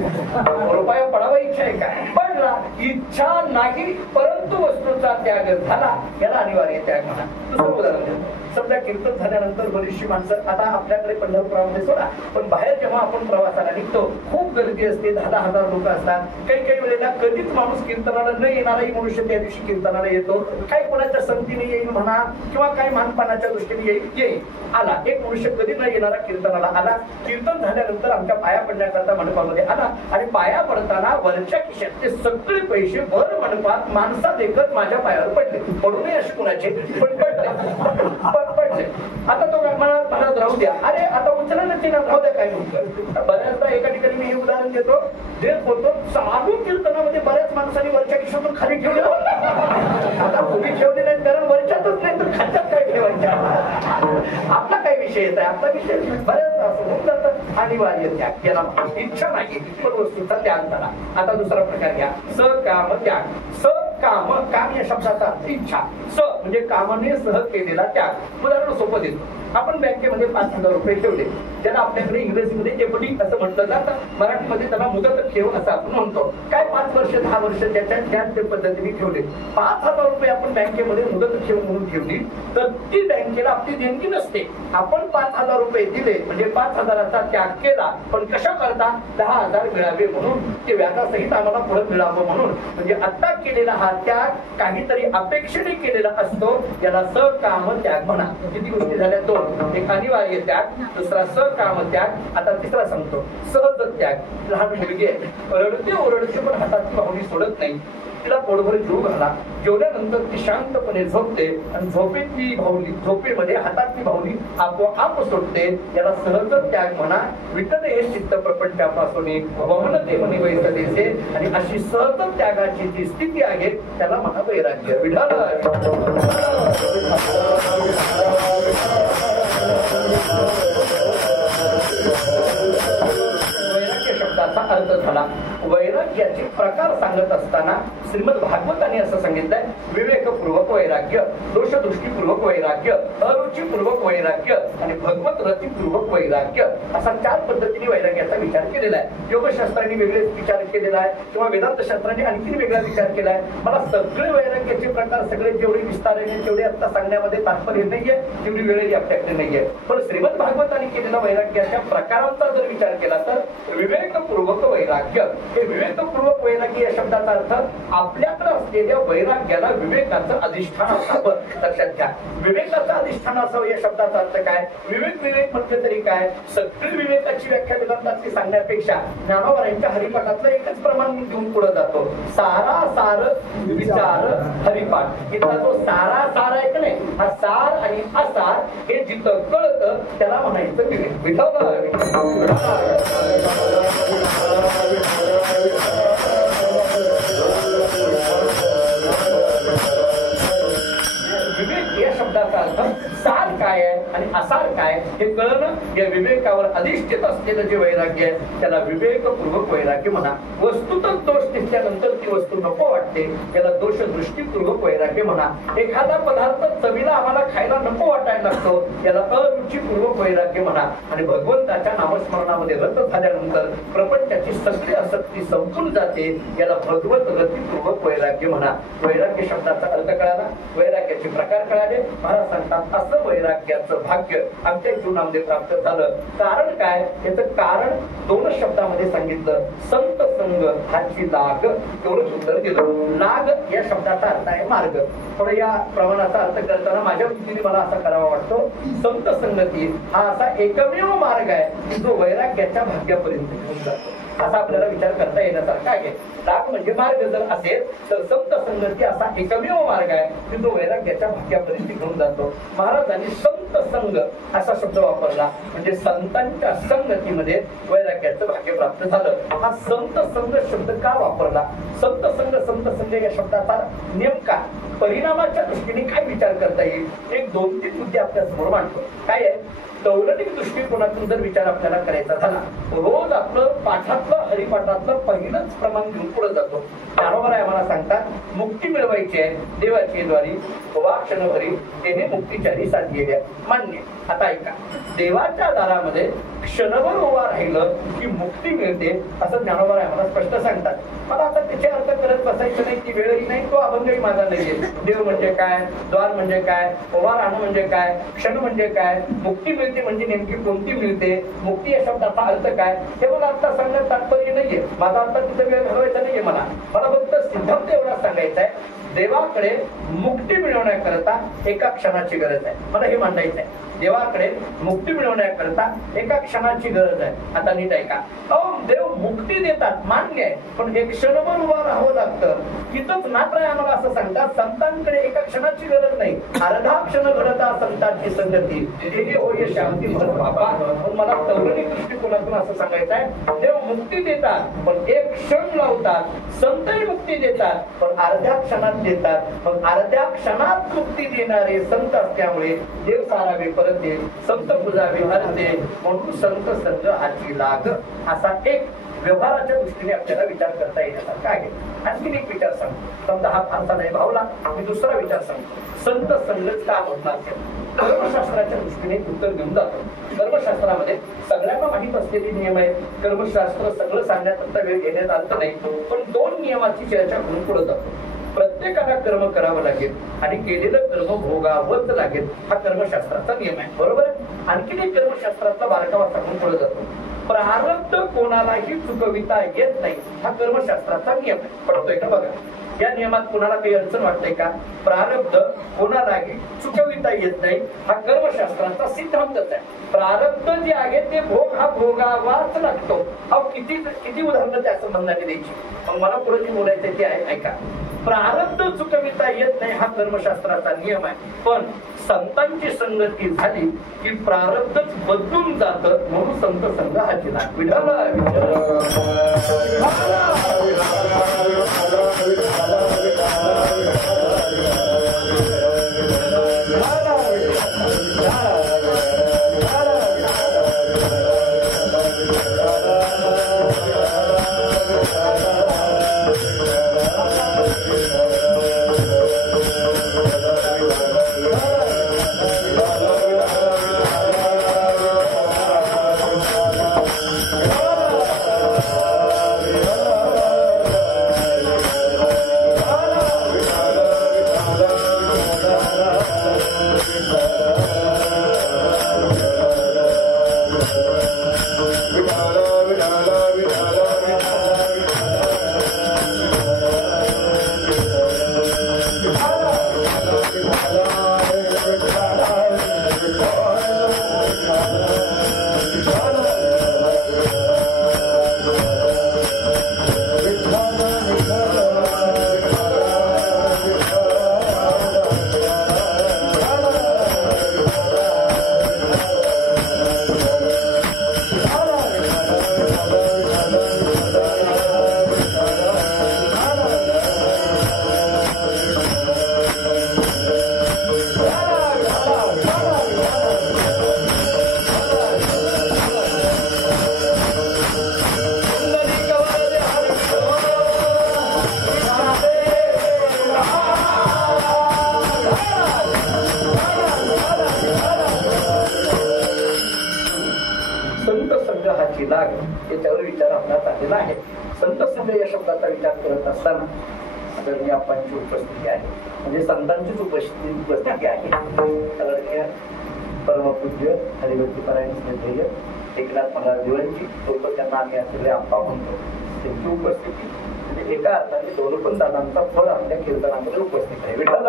रुपया पडावा इच्छा आहे का? पडला. इच्छा नाही परंतु वस्तूचा त्याग झाला, याला अनिवार्य त्याग म्हणा. दुसरं उदाहरण देतो. समजा कीर्तन झाल्यानंतर बरीचशी माणसं, आता आपल्याकडे पंढरपुरामध्ये सोडा, पण बाहेर जेव्हा आपण प्रवासाला निघतो खूप गर्दी असते, 10,000 लोक असतात. काही वेळेला कधीच माणूस कीर्तनाला न येणाराही मनुष्य त्या दिवशी कीर्तनाला येतो. काही कोणाच्या संगतीने येईल म्हणा किंवा काही मानपानाच्या दृष्टीने येईल आला. एक मनुष्य कधी न येणारा कीर्तनाला आला. कीर्तन झाल्यानंतर आमच्या पाया पडण्याकरता मंडपामध्ये आला आणि पाया पडताना वरच्या खिशातले सगळे पैसे वर मंडपात माणसा देखत माझ्या पायावर पडले. पडू नये अशी कुणाचे, पण पडले. आता तो मला राहू द्या, अरे आता उचला ना तिला, राहू द्या. काय म्हणतो बऱ्याचदा एका ठिकाणी मी हे उदाहरण देतो, देत होतो, चालू कीर्तनामध्ये बऱ्याच माणसांनी वरच्या खिशातून खाली ठेवले. आता तुम्ही ठेवले नाहीत कारण वरच्यातच नाही तर खात्यात काय ठेवायच्या. आपला काय विषय येत आहे? आपला विषय बऱ्याचदा असं होऊन जातं. अनिवार्य त्याग केला, इच्छा नाही पण वस्तूचा त्याग झाला. आता दुसरा प्रकार घ्या, सकाम त्याग. सकाम, काम या शब्दाचा अर्थ इच्छा. स म्हणजे कामाने सह केलेला त्याग. उदाहरण सोपं देतो. आपण बँकेमध्ये 5,000 रुपये ठेवले, त्याला आपल्याकडे इंग्रजीमध्ये एफडी असं म्हटलं जातं, मराठीमध्ये त्याला मुदत ठेव असं आपण म्हणतो. काय 5 वर्ष 10 वर्ष त्याच्या पद्धतीने ठेवले. 5,000 रुपये आपण बँकेमध्ये मुदत ठेव म्हणून ठेवली तर ती बँकेला आपली देणगी नसते. आपण 5,000 रुपये दिले म्हणजे 5,000चा त्याग केला, पण कशा करता? 10,000 मिळावे म्हणून, ते व्याजासहित आम्हाला पुढे मिळावं म्हणून. म्हणजे आता केलेला हा त्याग काहीतरी अपेक्षेने केलेला असतो, याला सकाम त्याग म्हणा. किती गोष्टी झाल्या? 2. एक अनिवार्य त्याग, दुसरा सकाम त्याग. आता तिसरा सांगतो, सहज त्याग. लहान मुलगी आहे, रडते ओरडते पण हातातली भावनी सोडत नाही. तिला पोटभर जीव घाला, जेवल्यानंतर ती शांतपणे झोपते आणि झोपेमध्ये हातातली भावनी आपोआप सुटते, याला सहज त्याग म्हणा. विठ्ठल हे चित्त प्रपंचापासून वमनते म्हणे वैसदेसे, आणि अशी सहज त्यागाची जी स्थिती आहे त्याला म्हणा वैराग्य. विठ्ठल वैराग्य शब्दाचा अर्थ झाला. वैराग्याचे प्रकार सांगत असताना श्रीमद भागवताने असं सांगितलंय, विवेकपूर्वक वैराग्य, दोषदृष्टीपूर्वक वैराग्य, अरुचीपूर्वक वैराग्य आणि भगवत रतीपूर्वक वैराग्य, असा 4 पद्धतीने वैराग्याचा विचार केलेला आहे. योगशास्त्रांनी वेगळेच विचार केलेला आहे किंवा वेदांत शास्त्रांनी आणखी वेगळा विचार केलाय. मला सगळे वैराग्याचे प्रकार सगळे जेवढे विस्ताराने तेवढे आता सांगण्यामध्ये तात्पर्य नाहीये, तेवढी वेळही आपल्याकडे नाहीये. पण श्रीमद भागवताने केलेला वैराग्याच्या प्रकारांचा जर विचार केला तर विवेकपूर्वक वैराग्य. हे विवेकपूर्वक वैराग्य या शब्दाचा अर्थ आपल्याकडे असलेल्या वैराग्याला विवेकाचं अधिष्ठान असावं. लक्षात घ्या, विवेकाचं अधिष्ठान असावं या शब्दाचा अर्थ काय? विवेक म्हटलं तरी काय? सगळी विवेकाची व्याख्या वेदांताची सांगण्यापेक्षा ज्ञानोबरांच्या हरिपाठातलं एकच प्रमाण घेऊन पुढे जातो, सारा सार विचार हरिपाठ. इथला जो सारा सार आहे का नाही, हा सार आणि असार हे जिथं कळतं त्याला म्हणायचं विवेक. विवेक या शब्दाचा अर्थ सार काय आहे आणि असार काय हे कळणं. या विवेकावर अधिष्ठित असलेलं जे वैराग्य आहे त्याला विवेकपूर्वक वैराग्य म्हणा. वस्तुतच दोष दिसल्यानंतर ती वस्तू नको वाटते, याला दोष दृष्टीपूर्वक वैराग्य म्हणा. एखादा पदार्थ चवीला आम्हाला खायला नको वाटायला लागतो, याला अरुचीपूर्वक वैराग्य म्हणा. आणि भगवंताच्या नामस्मरणामध्ये रत झाल्यानंतर प्रपंचाची सगळी आसक्ती संपून जाते, याला भगवत रतीपूर्वक वैराग्य म्हणा. वैराग्य शब्दाचा अर्थ कळाला, वैराग्याचे प्रकार कळाले. महाराज सांगतात असं वैराग्याचं भाग्य आमच्या जीवनामध्ये प्राप्त झालं. कारण काय? याचं कारण 2 शब्दामध्ये सांगितलं, संत संग हाची लाग. एवढं सुंदर दिलं. लाग या शब्दाचा अर्थ आहे मार्ग. थोडं या प्रमाणाचा अर्थ करताना माझ्या वृत्तीने मला असा करावा वाटतो, संत संगती हा असा एकमेव मार्ग आहे की जो वैराग्याच्या भाग्यापर्यंत घेऊन जातो. असा आपल्याला विचार करता येण्यासारखा आहे. राग म्हणजे मार्ग जर असेल तर संत संगती असा एकमेव मार्ग आहे की जो वैराग्याच्या भाग्यापर्यंत घेऊन जातो. महाराजांनी संत संग असा शब्द वापरला म्हणजे संतांच्या संगतीमध्ये वैराग्याचं भाग्य प्राप्त झालं. हा संत संग शब्द का वापरला? संत संग या शब्दाचा नेमका परिणामाच्या दृष्टीने काय विचार करता येईल? एक 2-3 मुद्दे आपल्या समोर मांडतो. काय आहे? दौलनिक दृष्टिकोनातून जर विचार आपल्याला करायचा झाला, रोज आपलं पाठातलं हरिपाठातलं पहिलंच प्रमाण घेऊन पुढे जातो. ज्ञानोबा आम्हाला सांगतात मुक्ती मिळवायची आहे देवाची द्वारी वा क्षणभरी तेने मुक्तीचारी साधलेल्या. मान्य. आता ऐका, देवाच्या दारामध्ये क्षणभर उभा राहिलं की मुक्ती मिळते असं ज्ञानोबा आम्हाला स्पष्ट सांगतात. मला आता त्याचे अर्थ करत बसायचं नाही, ती वेळही नाही, तो अभंगही माझा नाहीये. देव म्हणजे काय, द्वार म्हणजे काय, उभा राहणं म्हणजे काय, क्षण म्हणजे काय, मुक्ती मिळते म्हणजे नेमकी कोणती मिळते, मुक्ती या शब्दाचा अर्थ काय, हे मला आता सांगण्यात तात्पर्य नाहीये. माझा आता तिथे वेळ घालवायचा नाहीये. मला फक्त सिद्धांत एवढा सांगायचा आहे, देवाकडे मुक्ती मिळवण्याकरता एका क्षणाची गरज आहे. मला हे मांडायचं आहे. देवाकडे मुक्ती मिळवण्याकरता एका क्षणाची गरज आहे. आता नीट ऐका. देव मुक्ती देतात मान्य आहे, पण एक क्षणभर उभा राहावं लागतं. तिथंच नाथ आम्हाला असं सांगतात, संतांकडे एका क्षणाची गरज नाही, अर्धा क्षण घडता संतांची संगती देवी होय शांती म्हणत बाबा. पण मला तौलनिक दृष्टिकोनातून असं सांगायचं आहे, देव मुक्ती देतात पण एक क्षण लावतात, संतही मुक्ती देतात पण अर्ध्या क्षणात देतात. मग अर्ध्या क्षणात मुक्ती देणारे संत असल्यामुळे देव सारावे परते, संत पूजावे हरते, म्हणून संत संग हाती लाग. असा एक व्यवहाराच्या दृष्टीने आपल्याला विचार करता येण्यासारखा आहे. आणखी एक विचार सांगतो, समजा हा फारसा नाही भावला, मी दुसरा विचार सांगतो. संत संगत का म्हणतात? कर्मशास्त्राच्या दृष्टीने उत्तर घेऊन जातो. कर्मशास्त्रामध्ये सगळ्यांना माहित असलेले नियम आहेत. कर्मशास्त्र सगळं सांगण्याचा वेळ घेण्यात आलं नाही, पण 2 नियमाची चर्चा करून पुढे जातो. प्रत्येकाला कर्म करावं लागेल आणि केलेलं कर्म भोगावंच लागेल, हा कर्मशास्त्राचा नियम आहे. बरोबर. आणखी एक कर्मशास्त्रातला बारकावा सांगून पुढे जातो. प्रारब्ध कोणालाही चुकविता येत नाही, हा कर्मशास्त्राचा नियम आहे. पडतोय का बघा? या नियमात कोणाला काही अडचण वाटतंय का? प्रारब्ध कोणालाही चुकविता येत नाही, हा कर्मशास्त्राचा सिद्धांतच आहे. प्रारब्ध जे आहे ते भोग हा भोगावाच लागतो. किती उदाहरणं त्या संबंधाने द्यायची. मग मला पुढे जे बोलायचं ते आहे, ऐका. प्रारब्ध चुकविता येत नाही हा कर्मशास्त्राचा नियम आहे, पण संतांची संगती झाली की प्रारब्धच बदलून जातं, म्हणून संत संघ हाती लाग. याच्यावर विचार आपल्याला आलेला आहे. संत संघ या शब्दाचा विचार करत असताना आदरणीय आपणची उपस्थिती आहे, म्हणजे संतांचीच उपस्थिती आहे. आदरणीय परमपूज्य हरिभक्तीपरायण श्रद्धेय एकनाथ महाराज देवांची लोक, त्यांना आम्ही सगळे आप्पा म्हणतो, त्यांची उपस्थिती म्हणजे एका अर्थाने दोन पण दादांचा फळ आपल्या कीर्तनामध्ये उपस्थित आहे. विठ्ठल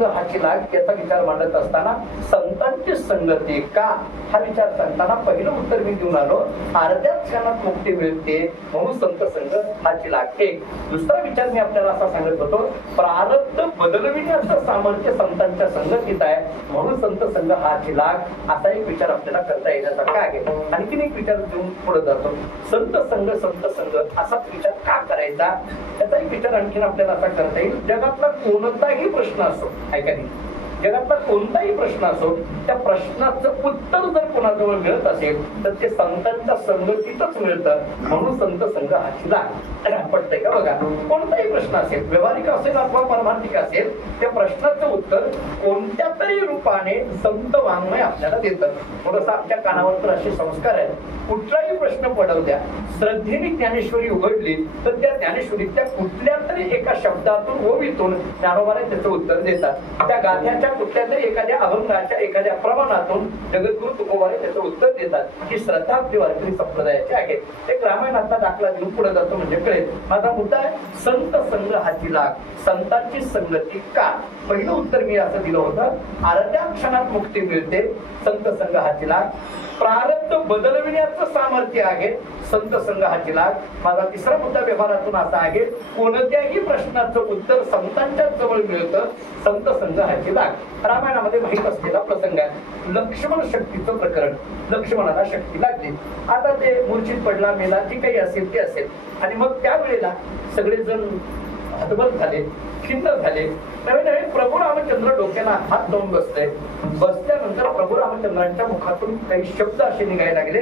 अभंग हाची लाग याचा विचार मांडत असताना संतांची संगती का हा विचार सांगताना पहिलं उत्तर मी देऊन आलो, अर्ध्या क्षणात मुक्ती मिळते म्हणून संत संग हाची लाग एक. दुसरा विचार मी आपल्याला असा सांगत होतो, प्रारब्ध बदलविण्याचं सामर्थ्य संतांच्या संगतीत आहे म्हणून संत संग हाची लाग असा एक विचार आपल्याला करता येण्यासारखा आहे. आणखीन एक विचार देऊन पुढे जातो, संत संग असाच विचार का करायचा याचा एक विचार आणखीन आपल्याला असा करता येईल. जगातला कोणताही प्रश्न असो, ऐका नाही, जगातला कोणताही प्रश्न असो त्या प्रश्नाचं उत्तर जर कोणाजवळ मिळत असेल तर ते संतांच्या संगतीतच मिळतं म्हणून संत संग हाची लाग. पटतंय का बघा, कोणताही प्रश्न असेल, व्यवहारिक असेल अथवा परमार्थिक असेल, त्या प्रश्नाचं उत्तर कोणत्या तरी रूपाने संत वाङ्मय आपल्याला देतं. थोडस आपल्या कानावर तर असे संस्कार आहेत, कुठलाही प्रश्न पडव द्या, श्रद्धेने ज्ञानेश्वरी उघडली तर त्या ज्ञानेश्वरीच्या कुठल्या तरी एका शब्दातून ओवीतून ज्ञानोबाने त्याचं उत्तर देतात. त्या गाथ्याच्या कुठल्या तरी एखाद्या अभंगाच्या एखाद्या प्रमाणातून जगद्गुरु तुकोबाने त्याचं उत्तर देतात. ही श्रद्धा आपली वारकरी संप्रदायाची आहे. एक रामायणाचा दाखला देऊन पुढे जातो म्हणजे कळेल. माझा मुद्दा आहे संत संग हाची लाग, संतांची संगती का. पहिलं उत्तर मी असं दिलं होतं, अर्ध्या क्षणात मुक्ती मिळते संत संग हाची लाग, प्रारब्ध बदलविण्याचं सामर्थ्य आहे संत संग हाची लाग. माझा तिसरा मुद्दा व्यवहारातून असा आहे, कोणत्याही प्रश्नाचं उत्तर संतांच्या जवळ मिळतं संत संग हाची लाग. रामायणामध्ये माहित असलेला प्रसंग आहे, लक्ष्मण शक्तीचं प्रकरण. लक्ष्मणाला शक्ती लागली, आता ते मूर्छित पडला, मेला, जी काही असेल ते असेल. आणि मग त्यावेळेला सगळेजण हतबल झाले, खिन्न झाले. नवीन नवीन प्रभू रामचंद्र डोक्याला हात लावून बसल्यानंतर प्रभू रामचंद्रांच्या मुखातून काही शब्द असे निघायला लागले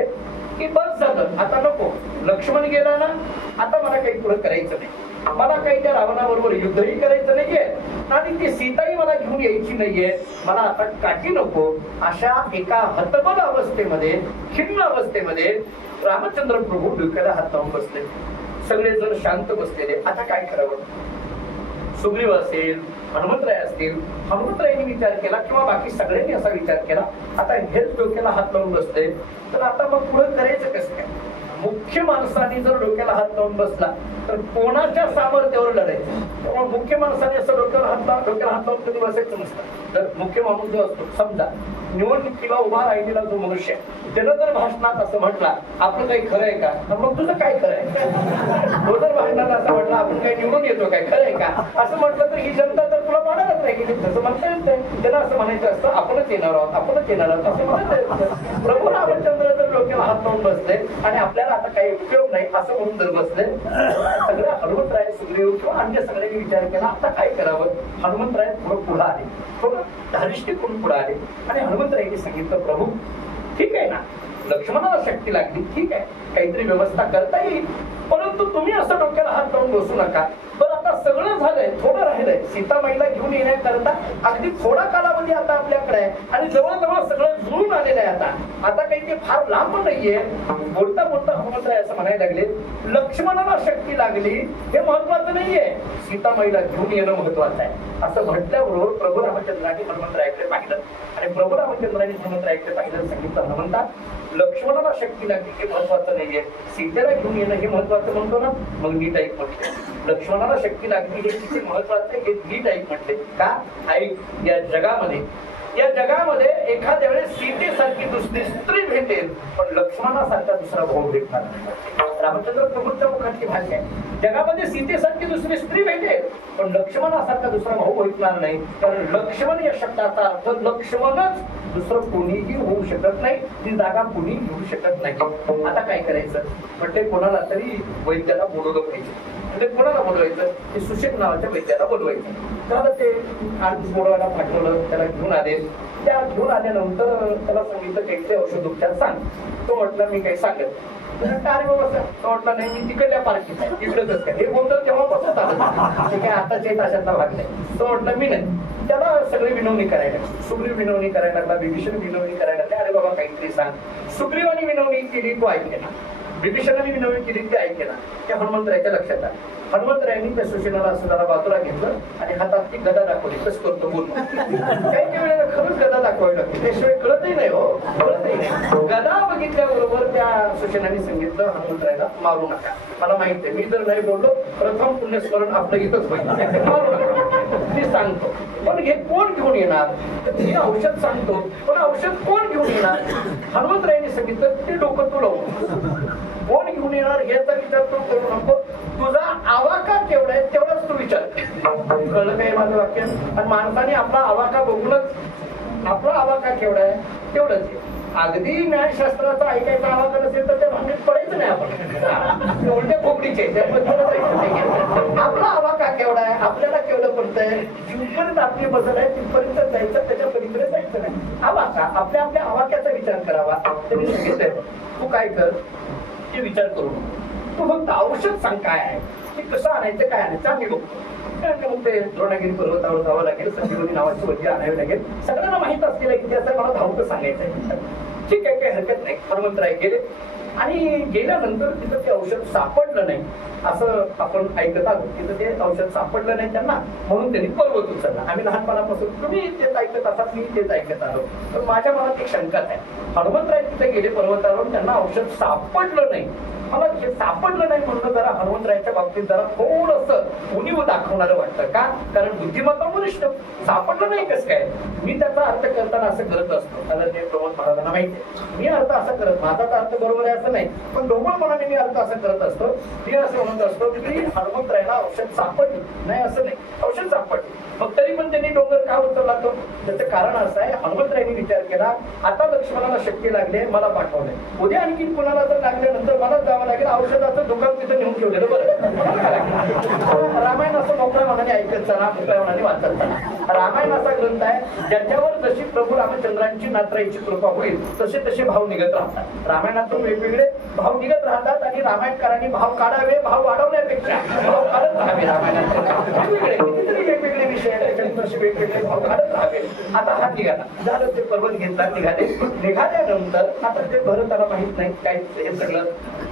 की बस झालं, आता नको, लक्ष्मण गेला ना, आता मला काही पुढे करायचं नाही, मला काही त्या रावणाबरोबर युद्धही करायचं नाहीये आणि ती सीताही मला घेऊन यायची नाहीये, मला आता काठी नको. अशा एका हतबल अवस्थेमध्ये, खिन्न अवस्थेमध्ये रामचंद्र प्रभू डोक्याला हात लावून बसले. सगळे जण शांत बसलेले, आता काय करावं. सुग्रीव असेल, हनुमंतराय असतील, हनुमंतरायांनी विचार केला किंवा बाकी सगळ्यांनी असा विचार केला, आता हेच डोक्याला हात लावून बसले तर आता मग पुढे करायचं कसं काय. मुख्य माणसाने जर डोक्याला हात लावून बसला तर कोणाच्या सामर्थ्यावर लढायचं. त्यामुळे मुख्य माणसाने असं डोक्याला हात लावून कधी बसायचं नसतं. तर मुख्य माणूस जो असतो, समजा निवडणुकीला उभा राहिलेला जो मनुष्य त्यानं जर भाषणात असं म्हटला आपलं काही खरं आहे का, तर मग तुझं काय खरं आहे. तो जर भाषणात असं म्हटलं आपण काही निवडून येतो काय, खरं आहे का असं म्हटलं तर ही जनता तर तुला मानतच नाही की तसं म्हणता येत नाही. त्याला असं म्हणायचं असतं आपणच येणार आहोत, आपणच येणार आहोत असं म्हणता येत. प्रभू रामचंद्र जर डोक्याला हात लावून बसले आणि आपल्याला आता काही उपयोग नाही असं म्हणून जर बसले, सगळ्या हनुमंतराय, सुग्रीव किंवा अन्य सगळ्यांनी विचार केला आता काय करावं. हनुमंतराय पुढे आले, थोडं धारिष्टी करून पुढे आले आणि हनुमंतरायांनी सांगितलं, प्रभू ठीक आहे ना, लक्ष्मणाला शक्ती लागली, ठीक आहे, काहीतरी व्यवस्था करता येईल, परंतु तुम्ही असं डोक्याला हात लावून बसू नका. पण आता सगळं झालंय, थोडं राहिलंय, सीतामाईला घेऊन येण्याकरता अगदी थोडा कालावधी आता आपल्याकडे आहे आणि जवळजवळ सगळं जुळून आलेलं आहे. आता काही ते फार लांब नाहीये. बोलता बोलता हनुमंतराय असं म्हणायला लागले, लक्ष्मणाला शक्ती लागली हे महत्वाचं नाहीये, सीतामाईला घेऊन येणं महत्वाचं आहे. असं म्हटल्याबरोबर प्रभू रामचंद्रांनी हनुमंतरायाकडे पाहिलं आणि प्रभू रामचंद्रांनी हनुमंतरायाकडे पाहिलं, सांगितलं, हनुमंता लक्ष्मणाला शक्ती लागली हे महत्वाचं नाहीये, सीतेला घेऊन येणं हे महत्वाचं म्हणतो ना. मग नीट ऐक म्हटले, लक्ष्मणाला शक्ती लागली हे किती महत्वाचं आहे हे नीट ऐक म्हटले. का ऐक, या जगामध्ये एखाद्या वेळेस सीतेसारखी दुसरी स्त्री भेटेल पण लक्ष्मणासारखा दुसरा भाऊ भेटणार नाही. रामचंद्र प्रभूंच्या मुखातली भाषा आहे, जगामध्ये सीतेसारखी दुसरी स्त्री भेटेल पण लक्ष्मणासारखा दुसरा भाऊ भेटणार नाही. कारण लक्ष्मण या शब्दाचा अर्थ लक्ष्मणच, दुसरं कोणीही होऊ शकत नाही, ती जागा कोणी घेऊ शकत नाही. आता काय करायचं म्हणजे कोणाला तरी वैद्याला बोलवलं पाहिजे. म्हणजे कोणाला बोलवायचं, ते सुशेक नावाच्या वैद्याला बोलवायचं. त्याला ते आधी बोलवायला पाठवलं, त्याला घेऊन आले. त्या घेऊन आल्यानंतर त्याला सांगितलं काहीतरी औषधोपचार सांग. तो म्हटला मी काही सांगत अरे बाबा सर, तो म्हटला नाही मी तिकडल्या पार्टीत आहे, तिकडच काय हे बोलतो तेव्हापासून आलं ते काय आताच्या ताशातला भाग नाही. तो म्हटलं मी नाही. त्याला सगळे विनवणी करायला, सुग्रीव विनवणी करायला लागला, विभीषण विनवणी करायला लागला, अरे बाबा काहीतरी सांग. सुग्रीवानी विनवणी केली, तो ऐकेना. विभीषणाने विनवणी केली, ते ऐकेना. त्या हनुमंतरायाच्या लक्षात आलं. हनुमंतरायांनी त्या सुशेनाला असं जरा बाजूला घेतलं आणि हातात ती गदा दाखवली, कसं करतो बोल. काही वेळेला खरंच गदा दाखवावी लागते, त्याशिवाय कळतही नाही. हो, कळतही नाही. गदा बघितल्याबरोबर त्या सुशेनाने सांगितलं हनुमंतरायाला मारू नका. मला माहित आहे, मी जर नाही बोललो प्रथम पुण्यस्मरण आपलं इथंच होईल, मारू नका. मी सांगतो पण हे कोण घेऊन येणार, मी औषध सांगतो पण औषध कोण घेऊन येणार. हनुमंतरायांनी सांगितलं ते डोकं तू लावू, कोण घेऊन येणार याचा विचार तू करू नको, तुझा आवाका केवढा आहे तेवढाच तू विचार. कळलं काय माझं वाक्य. आणि माणसाने आपला आवाका बघूनच आपला आवाका केवढा आहे तेवढंच आहे. अगदी न्यायशास्त्राचा ऐकायचा आवाका नसेल तर त्या भांडीत पडायचं नाही आपण, उलट्या खोपडीचे आपला आवाका केवढा आहे, आपल्याला केवढं पडतंय, जिथपर्यंत आपली बदल आहे तिथपर्यंत जायचं, त्याच्या पलीकडे जायचं नाही. आवाका आपल्या आपल्या आवाक्याचा विचार करावा. त्यांनी सांगितलंय तू काय कर ते विचार करू नको, तू फक्त औषध सांग काय आहे, ते कसं आणायचं काय आणायचं आम्ही बघतो. मग ते द्रोणागिरी पर्वतावर जावं लागेल, संजीवनी नावाची वजी आणावी लागेल, सगळ्यांना माहित असलेला इतिहास मला धावतं सांगायचं आहे. ठीक आहे काही हरकत नाही. हनुमंतराय गेले आणि गेल्यानंतर तिथं ते औषध सापडलं नाही असं आपण ऐकत आलो. तिथं ते औषध सापडलं नाही त्यांना म्हणून त्यांनी पर्वत उचलला. आम्ही लहानपणापासून तुम्ही तेच ऐकत असाल मी तेच ऐकत आलो. पण माझ्या मनात एक शंकाच आहे, हनुमंतराय तिथे गेले पर्वतावर, त्यांना औषध सापडलं नाही. मला हे सापडलं नाही म्हणून जरा हनुमंतरायाच्या बाबतीत जरा थोडस उणीव दाखवणारं वाटतं. का? कारण बुद्धिमत्ता वरिष्ठ, सापडलं नाही कसं काय. मी त्याचा अर्थ करताना असं करत असतो, आता ते प्रमोद महाराजांना माहिती आहे मी अर्थ असा करत, माझा तर अर्थ बरोबर आहे असं नाही, पण ढोबळ मनाने मी अर्थ असा करत असतो. मी असं म्हणत असतो की हनुमंतरायाला औषध सापडली नाही असं नाही, औषध सापडले. मग तरी पण त्यांनी डोंगर का उचलला तो, त्याचं कारण असं आहे, हनुमंतरायांनी विचार केला आता लक्ष्मणाला शक्य लागले मला पाठवलंय, उद्या आणखी कुणाला जर लागल्यानंतर मला जावं लागेल, औषधाचं दुकान तिथं नेऊन ठेवलेलं बरं. रामायण असं मोकळ्या मनाने ऐकत चला, मोकळ्या मनाने वाचत चला. रामायण असा ग्रंथ आहे ज्याच्यावर जशी प्रभू रामचंद्रांची नात्राईची कृपा होईल तसे तसे भाव निघत राहतात. रामायणातून वेगवेगळे भाव निघत राहतात आणि रामायणकारांनी भाव काढावे, भाव वाढवण्यापेक्षा भाव काढत राहावे. रामायणात वेगवेगळे कितीतरी वेगवेगळे विषय वेगवेगळे भाव काढत राहावे. आता हा निघाला, झालं ते पर्वत घेतला, निघाल्यानंतर आता ते भरताला माहित नाही काय हे सगळं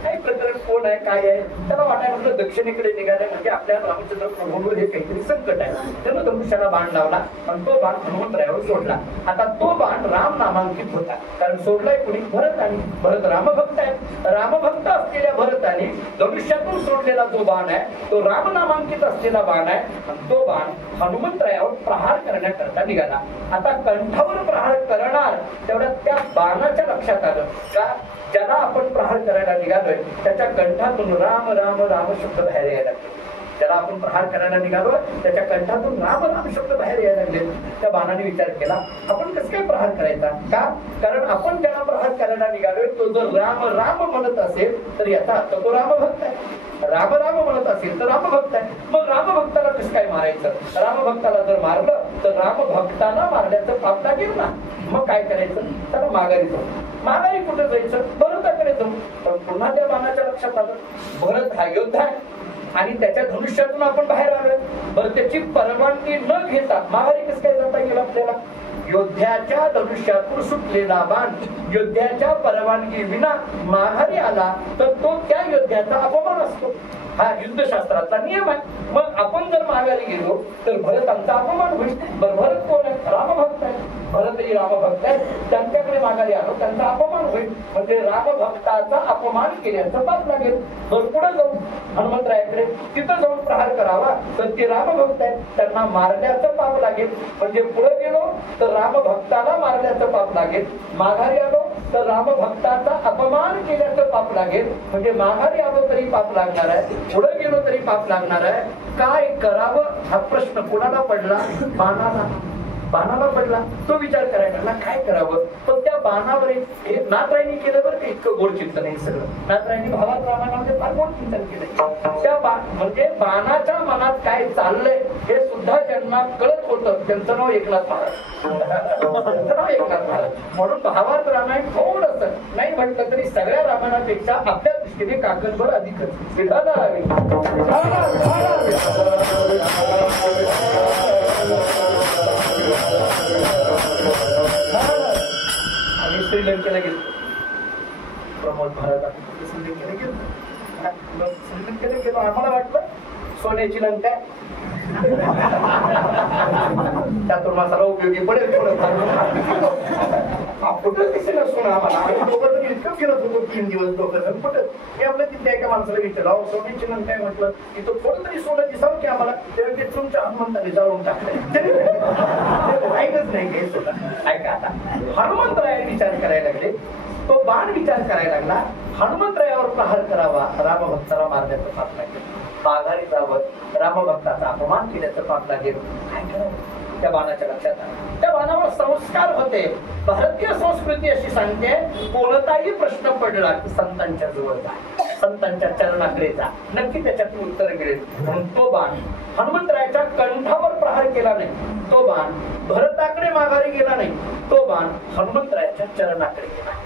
काही प्रकरण कोण आहे काय आहे. त्याला वाटायला म्हटलं दक्षिणेकडे निघाले म्हणजे आपल्या रामचंद्र प्रभूंवर हे काहीतरी संकट आहे. त्यानं धनुष्याला बाण लावला आणि तो बाण हनुमंतरायावर सोडला. आता तो बाण राम नामांकित होता, कारण सोडलाय कुणी भरताने. भरत रामभक्त आहे, रामभक्त असलेल्या भरताने धनुष्यातून सोडलेला जो बाण आहे तो राम नामांकित असलेला बाण आहे आणि तो बाण हनुमंतरायावर प्रहार करण्याकरता निघाला. आता कंठावर प्रहार करणार तेवढ्या त्या बाणाच्या लक्षात आलं का ज्याला आपण प्रहार करायला निघालोय त्याच्या कंठातून राम राम राम शब्द बाहेर यायला लागले. ज्याला आपण प्रहार करायला निघालो त्याच्या कंठातून राम राम शब्द बाहेर यायला लागले. त्या बाणाने विचार केला आपण कसं काय प्रहार करायचा. का? कारण आपण ज्याला प्रहार करायला निघालोय तो जर राम राम म्हणत असेल तर याचा अर्थ तो रामभक्त आहे, राम राम म्हणत असेल तर रामभक्त आहे. मग रामभक्ताला कसं काय मारायचं. रामभक्ताला जर मारलं तर रामभक्ताला मारल्याचं पाप लागेल ना. मग काय करायचं, त्याला माघारी जाऊ. माघारी कुठे जायचं, भरताकडे जाऊ. पण पुन्हा त्या बाणाच्या लक्षात आलं भरत हा योद्धा आहे आणि त्याच्या धनुष्यातून आपण बाहेर आलोय. बरं त्याची परवानगी न घेता माघारी कसं काय जाता येईल आपल्याला. योद्ध्याच्या धनुष्यातून सुटलेला बाण योद्ध्याच्या परवानगी विना माघारी आला तर तो त्या योद्ध्याचा अपमान असतो. हा युद्धशास्त्राचा नियम आहे. मग आपण जर माघारी गेलो तर भरतांचा अपमान होईल. बरं भरत कोण आहे, रामभक्त आहे. भरतही रामभक्त आहे, त्यांच्याकडे माघारी आलो त्यांचा अपमान होईल. म्हणजे रामभक्ताचा अपमान केल्याचं पाप लागेल. तर पुढे जाऊ हनुमंतरायाकडे, तिथं जाऊन प्रहार करावा तर ते रामभक्त आहेत त्यांना मारण्याचं पाप लागेल. म्हणजे पुढे गेलो तर रामभक्ताला मारण्याचं पाप लागेल. माघारी आलो तर रामभक्ताचा अपमान केल्याचं पाप लागेल. म्हणजे माघारी आलो तरी पाप लागणार आहे, पुढे गेलो तरी पाप लागणार आहे. काय करावं हा प्रश्न कोणाला पडला, बाणाला पडला. तो विचार करायला लागला काय करावं. पण त्या बाणावर एक नाथरायांनी केलं बरं का इतकं गोड चिंतन आहे सगळं. नाथरायांनी भावात रामायणामध्ये फार गोड चिंतन केलं. त्या म्हणजे बाणाच्या मनात काय चाललंय हे सुद्धा ज्यांना कळत होतं त्यांचं नाव एकनाथ महाराज. नाव एकनाथ महाराज. म्हणून भावात रामायण थोडस नाही म्हटलं तरी सगळ्या रामायणापेक्षा आपल्या दृष्टीने काकणभर अधिकच आम्ही श्रीलंकेला गेलो. प्रमोद महाराज श्रीलंकेला गेलो. श्रीलंकेला गेलो आम्हाला वाटलं सोन्याची लंका त्यातून मासाला उपयोगी पडेल. कुठं दिसेल सोनं आम्हाला. आम्ही इतकं फिरत होतो 3 दिवस डोकं कुठं. मी आपलं तिथे एका माणसाला विचारलं, अहो सोन्याची नंतर काय म्हटलं की तो थोडं तरी सोनं दिसावं की आम्हाला, तेव्हा ते तुमच्या हनुमंताने जाळून टाकलं. ऐकच नाही काही सोनं. ऐका आता हनुमंतराय विचार करायला लागले, तो बाण विचार करायला लागला, हनुमंतरायावर प्रहार करावा, रामभक्ताला मारण्याचं पाप लागेल, माघारी जावं, रामभक्ताचा अपमान केल्याचं पाप लागेल. काय करावं त्या बाणाच्या लक्षात आलं. त्या बाणावर संस्कार होते. भारतीय संस्कृती अशी सांगते, कोणताही प्रश्न पडला की संतांच्या जवळ जा, संतांच्या चरणाकडे जा, नक्की त्याच्यातून उत्तर मिळेल. म्हणून तो बाण हनुमंतरायाच्या कंठावर प्रहार केला नाही, तो बाण भरताकडे माघारी गेला नाही, तो बाण हनुमंतरायाच्या चरणाकडे गेला,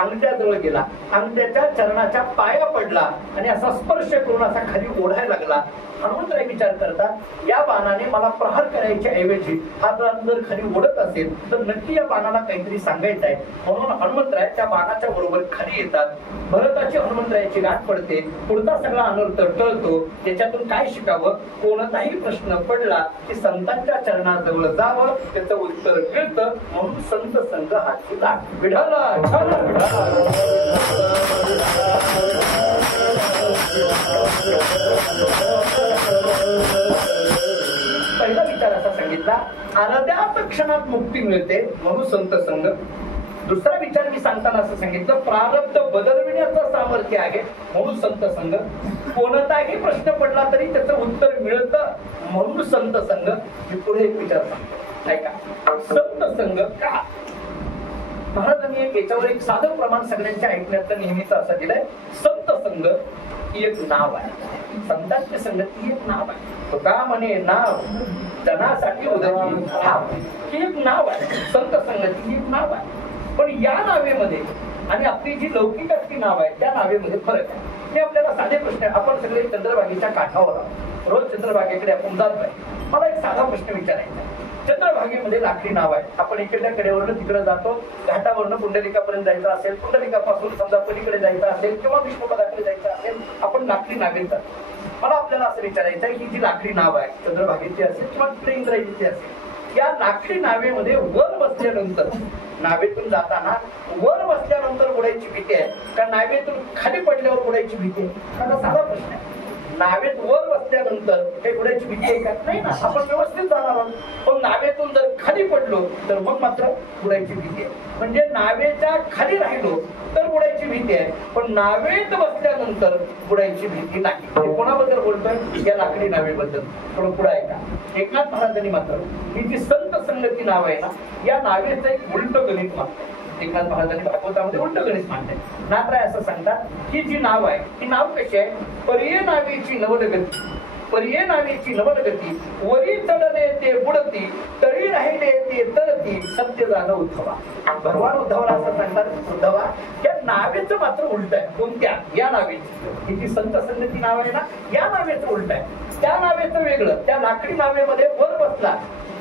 अंगठ्याजवळ गेला, अंगठ्याच्या चरणाच्या पाया पडला आणि असा स्पर्श करून असा खाली ओढायला लागला. हनुमंतराय विचार करतात, या बाणाने मला प्रहार करायच्या ऐवजी हा जर खाली ओढत असेल तर नक्की या बाणाला काहीतरी सांगायचं आहे. म्हणून हनुमंतराय त्या बाणाच्या बरोबर खाली येतात. भरताची हनुमंतरायाची गाठ पडते, पुढचा सगळा अनर्थ टळतो. त्याच्यातून काय शिकावं, कोणताही प्रश्न पडला की संतांच्या चरणाजवळ जावं, त्याचं उत्तर मिळतं. म्हणून संत संघ हाची लाट. विढाला पहिला विचार असा सांगितला, अर्ध्याच क्षणात मुक्ती मिळते म्हणून संत संघ. दुसरा विचार मी सांगताना असं सांगितलं, प्रारब्ध बदलविण्याचं सामर्थ्य आहे म्हणून संत संघ. कोणताही प्रश्न पडला तरी त्याचं उत्तर मिळतं म्हणून संत संघ. मी पुढे एक विचार सांगतो, ऐका. संत संघ का? महाराजांनी याच्यावर एक साधं प्रमाण सगळ्यांच्या ऐकण्याचं नेहमीच असं दिलंय. संत संघ ही एक नाव आहे, संतांची संगती ही एक नाव आहे. तो का म्हणे नाव धनासाठी उदकी भाव, ही एक नाव आहे. संत संगती ही एक नाव आहे. पण या नावेमध्ये आणि आपली जी लौकिक असली नाव आहे त्या नावेमध्ये फरक आहे. हे आपल्याला साधे प्रश्न आहे. आपण सगळे चंद्रभागेच्या काठावर आहोत, रोज चंद्रभागेकडे आपण जात आहे. मला एक साधा प्रश्न विचारायचा आहे. चंद्रभागेमध्ये लाकडी नाव आहे, आपण इकडल्या कडेवरनं तिकडे जातो, घाटावरनं पुंडलिकापर्यंत जायचं असेल, पुंडलिकापासून समजा पलीकडे जायचं असेल किंवा विष्णुपदाकडे जायचं असेल, आपण लाकडी नावेत जातो. मला आपल्याला असं विचारायचं आहे की जी लाकडी नाव आहे चंद्रभागेची असेल किंवा इंद्रायणीची असेल, या लाकडी नावेमध्ये वर बसल्यानंतर, नावेतून जाताना वर बसल्यानंतर उडायची भीती आहे का नावेतून खाली पडल्यावर उडायची भीती आहे? आता साधा प्रश्न आहे. नावेत वर बसल्यानंतर काही उडायची भीती आहे का? नाही ना, आपण व्यवस्थित जाणार आहोत. पण नावेतून जर खाली पडलो तर मग मात्र उडायची भीती आहे. म्हणजे नावेच्या खाली राहिलो तर उडायची भीती आहे, पण नावेत बसल्यानंतर उडायची भीती नाही. कोणाबद्दल बोलतोय? या लाकडी नावेबद्दल. थोडं पुढे आहे का? एकनाथ महाराजांनी मात्र ही जी संत संगती नाव आहे ना, या नावेचं एक उलट गणित मागतंय. एकनाथ महाराजांनी भागवतामध्ये उलट गणित मांडलंय. नाथराय असं सांगतात की जी नाव आहे ती नाव कशी आहे? पर्ये नावेची नवलगती, पर्ये नावेची नवलगती, वरी चढले ते बुडती, तळी राहिले ते तरती, सत्य झालं उद्धवा. भगवान उद्धवाला असं सांगतात, उद्धवा या नावेचं मात्र उलट आहे. कोणत्या? या नावेची. ही जी संत संगती नाव आहे ना, या नावेचं उलट आहे. त्या नावेचं वेगळं. त्या लाकडी नावेमध्ये वर बसला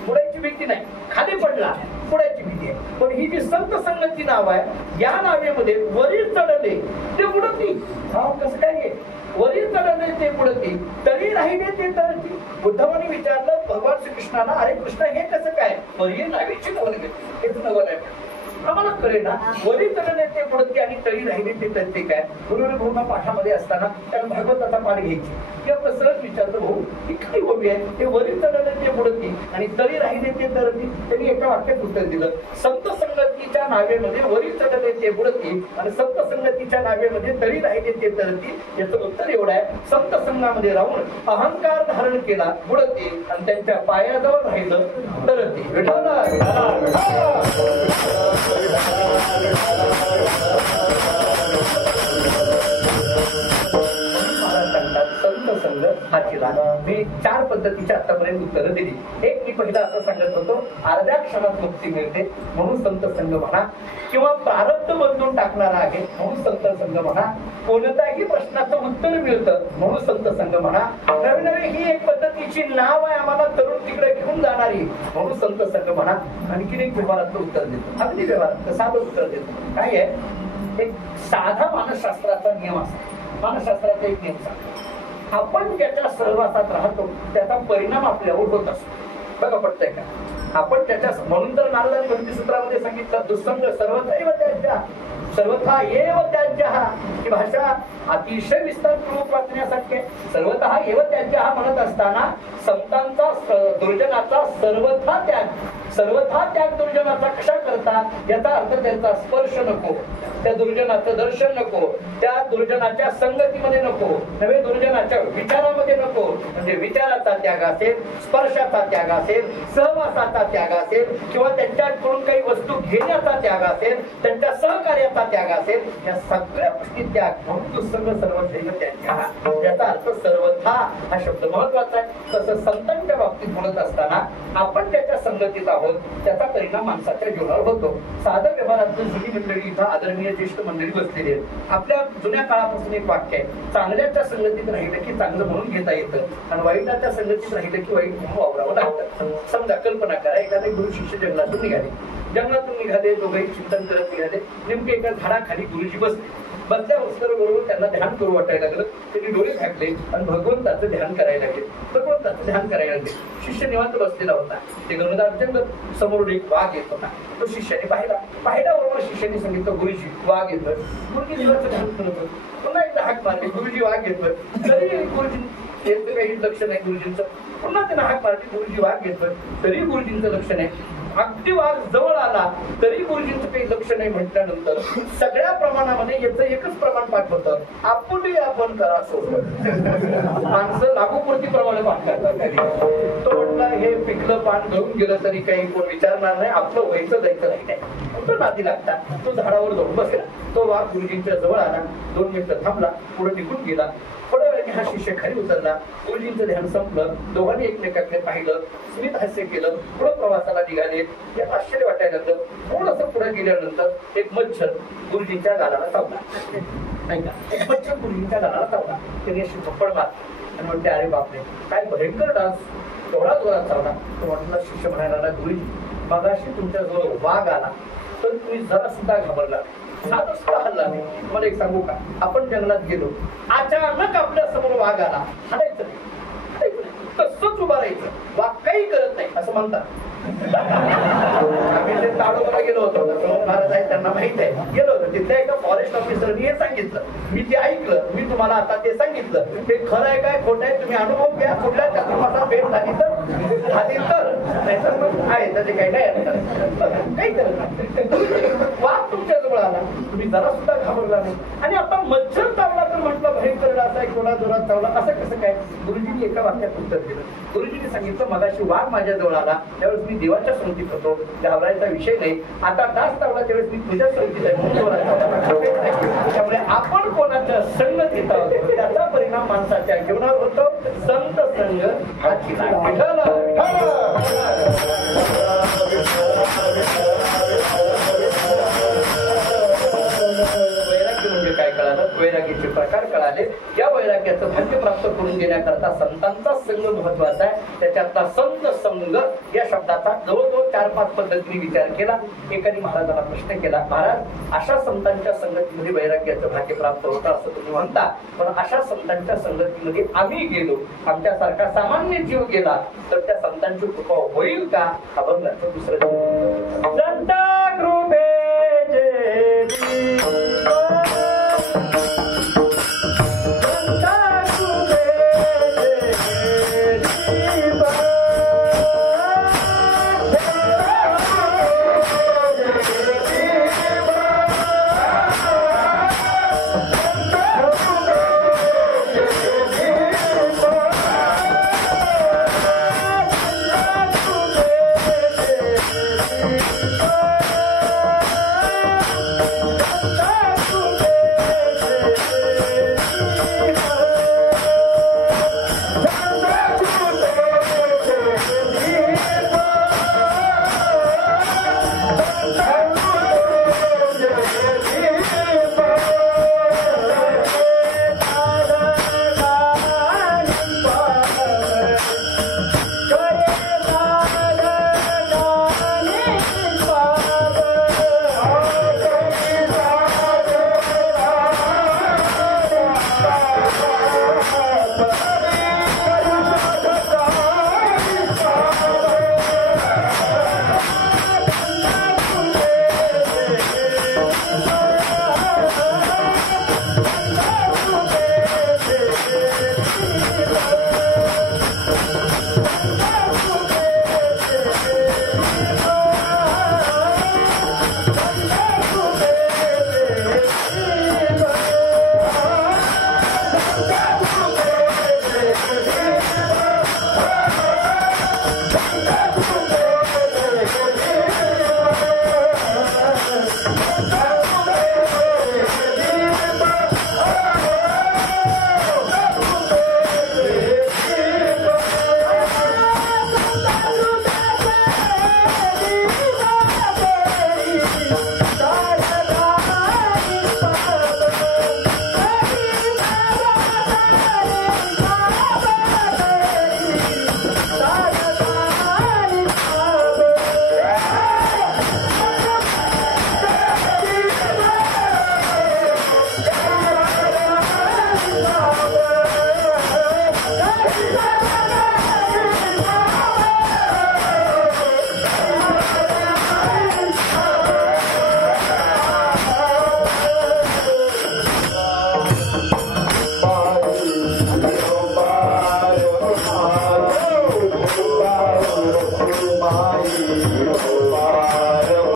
बुडायची भीती नाही, खाली पडला बुडायची भीती आहे. पण ही जी संत संगती नाव आहे, या नावेमध्ये वरी चढले ते बुडती. कसं काय आहे? वरी चढले ते बुडती, तरी राहिले ते तरती. उद्धवाने विचारलं भगवान श्रीकृष्णाला, अरे कृष्ण हे कसं काय? वरी नावेची नवलगती, हेच नवल आहे. आम्हाला कळे ना, वरी चढले ते बुडती आणि तळी राहिले ते तरते काय? गुरुर्भूमा पाठामध्ये असताना त्याला भागवताचा पाठ घ्यायची की आपलं सहज विचारतो, भाऊ ही काय हवी आहे? ते वरी चढले ते बुडती आणि तळी राहिले ते तरती. त्यांनी एका वाक्यात उत्तर दिलं, संत संगतीच्या नावेमध्ये वरी चढले ते बुडती आणि संत संगतीच्या नावेमध्ये तळी राहिले ते तरती. याचं उत्तर एवढं आहे, संत संघामध्ये राहून अहंकार धारण केला बुडती आणि त्यांच्या पायाजवळ राहिलं तरती. संत संघ हाची लाट. मी 4 पद्धतीच्या आतापर्यंत उत्तरं दिली. एक मी पहिला असं सांगत होतो, अर्ध्या क्षणात मुक्ती मिळते म्हणून संत संघ म्हणा, किंवा प्रारब्ध बदलून टाकणारा आहे म्हणून संत संघ म्हणा, कोणत्याही प्रश्नाचं उत्तर मिळतं म्हणून संत संघ म्हणा, नवी नवी ही एक पद्धतीची नाव आहे आम्हाला तरुण तिकडे घेऊन जाणारी म्हणून संत संघ म्हणा. आणखीन एक व्यवहाराचं उत्तर देतो, अगदी व्यवहाराचं साधं उत्तर देतो. काय आहे? एक साधा मानसशास्त्राचा नियम असतो. मानसशास्त्राचा एक नियम सांगतो, आपण ज्याच्या सहवासात राहतो त्याचा परिणाम आपल्यावर होत असतो. बघा पडतंय का? आपण त्याच्या, म्हणून तर नारदांनी भक्तिसूत्रामध्ये सांगितलं, दुःसंग सर्वदैव त्याच्या, सर्वथा एव त्याज्यः ही भाषा अतिशय विस्तारपूर्वक वाचण्यासारखी आहे. सर्वतः एव त्याज्यः म्हणत असताना संतांचा दुर्जनाचा सर्वथा त्याग दुर्जनाचा कशा करतात याचा अर्थ त्यांचा स्पर्श नको, त्या दुर्जनाचं दर्शन नको, त्या दुर्जनाच्या संगतीमध्ये नको, नव्हे दुर्जनाच्या विचारामध्ये नको. म्हणजे विचाराचा त्याग असेल, स्पर्शाचा त्याग असेल, सहवासाचा त्याग असेल, किंवा त्यांच्याकडून काही वस्तू घेण्याचा त्याग असेल, त्यांच्या सहकार्याचा त्याग असेल, या सगळ्या गोष्टी त्याग म्हणून दुसंग सर्वदैव त्याग. याचा अर्थ सर्वथा हा शब्द महत्वाचा आहे. तसं संतांच्या बाबतीत म्हणत असताना आपण त्याच्या संगतीत आहोत, त्याचा परिणाम माणसाच्या जीवनावर होतो. साधं व्यवहारातून जुनी मंडळी इथं आदरणीय ज्येष्ठ मंडळी बसलेली आहेत. आपल्या जुन्या काळापासून एक वाक्य आहे, चांगल्याच्या संगतीत राहिलं की चांगलं म्हणून घेता येतं आणि वाईटाच्या संगतीत राहिलं की वाईट म्हणून वावरावं लागतं. समजा कल्पना करा, एखादे गुरु शिष्य जंगलातून निघाले, दोघंही चिंतन करत निघाले. नेमके एका झाडाखाली गुरुजी बसल्याबरोबर त्यांना ध्यान करू वाटायला लागलं. त्यांनी डोळे झाकले आणि भगवंताचं ध्यान करायला लागले. शिष्य निवांत बसलेला होता. ते घनदाट जंगल, समोरून एक वाघ येत होता. तो शिष्याने पाहिल्याबरोबर शिष्याने सांगितलं, गुरुजी वाघ येतोय. गुरुजी देवाचं ध्यान करत होते. पुन्हा एकदा हाक मारली, गुरुजी वाघ येतोय. तरी गुरुजी यांचं काही लक्ष नाही गुरुजींचं. पुन्हा त्यांना हाक मारली, गुरुजी वाघ येतोय. तरी गुरुजींचं लक्ष नाही. अगदी वाघ जवळ आला तरी गुरुजींचं काही लक्ष नाही म्हटल्यानंतर सगळ्या प्रमाणामध्ये याचं एकच प्रमाण पाठवतं, आपण करा सोबत. माणसं लागूपुरती प्रमाणे पाठ करतात. तो म्हटला, हे पिकलं पान गळून गेलं तरी काही कोण विचारणार नाही, आपलं व्हायचं जायचं नाही. तो नादी लागता, तो झाडावर जाऊन बसला. तो वाघ गुरुजींच्या जवळ आला, 2 मिनिटं थांबला, पुढे निघून गेला. थोड्या वेळाने हा शिष्य खाली उतरला. गुरुजींचं ध्यान संपलं. दोघांनी एकमेकांकडे पाहिलं, स्मित हास्य केलं. पुढे प्रवासाला निघाले. यात आश्चर्य वाटायला लागलं. थोडंसं पुढे गेल्यानंतर एक मच्छर गुरुजींच्या गालाला चावला. एक मच्छर गुरुजींच्या गालाला चावला. त्याने अशी थप्पड मार आणि म्हणते, अरे बापरे, काय भयंकर डान्स, एवढा जोरात चावला. तो म्हटला, शिष्य म्हणायला लागला, गुरुजी मगाशी तुमच्या जवळ वाघ आला तर तुम्ही जरा सुद्धा घाबरला, साधा सुद्धा हल्ला नाही. मला एक सांगू का, आपण जंगलात गेलो, अचानक आपल्या समोर वाघ आला, हाडायचं नाही, तसंच उभा राहायचं, वाघ काही करत नाही असं म्हणतात. आम्ही ते ताडोबाला गेलो होतो, महाराज आहेत त्यांना माहित आहे, गेलो होतो. तिथल्या एका फॉरेस्ट ऑफिसरनी हे सांगितलं, मी ते ऐकलं, मी तुम्हाला आता ते सांगितलं. ते खरं आहे काय खोटं आहे तुम्ही अनुभव घ्या. कुठल्या चातुर्मासात भेट झाली तर नाहीतर मग आहे त्याचे काही नाही करत नाही. वाघ तुमच्या जवळ आला, तुम्ही जरा सुद्धा घाबरला नाही. आणि आता मच्छर चावला तर म्हटलं भयंकर डास आहे, कोणा जोरात चावला, असं कसं काय. गुरुजींनी एका वाक्यात उत्तर दिलं. गुरुजींनी सांगितलं, मगाशी वाघ माझ्या जवळ आला त्यावेळेस मी देवाच्या संगतीत होतो, घाबरायचा विषय नाही. आता डास चावला त्यावेळेस मी तुझ्या संगतीत आहे. त्यामुळे आपण कोणाच्या संगतीत आहोत त्याचा परिणाम माणसाच्या जीवनावर होतो. संत संग वैराग्य म्हणजे काय कळालं, वैराग्याचे प्रकार कळाले. या वैराग्याचं भाग्य प्राप्त करून देण्याकरता संतांचा संग महत्वाचा आहे. त्याच्यातला संत संग या शब्दाचा जवळजवळ 4-5 पद्धतीने विचार केला. एकाने महाराजांना प्रश्न केला, महाराज अशा संतांच्या संगतीमध्ये वैराग्याचं भाग्य प्राप्त होतं असं तुम्ही म्हणता, पण अशा संतांच्या संगतीमध्ये आम्ही गेलो, आमच्यासारखा सामान्य जीव गेला तर त्या संतांची कृपा होईल का. अभंगाचं दुसरं संता कृपे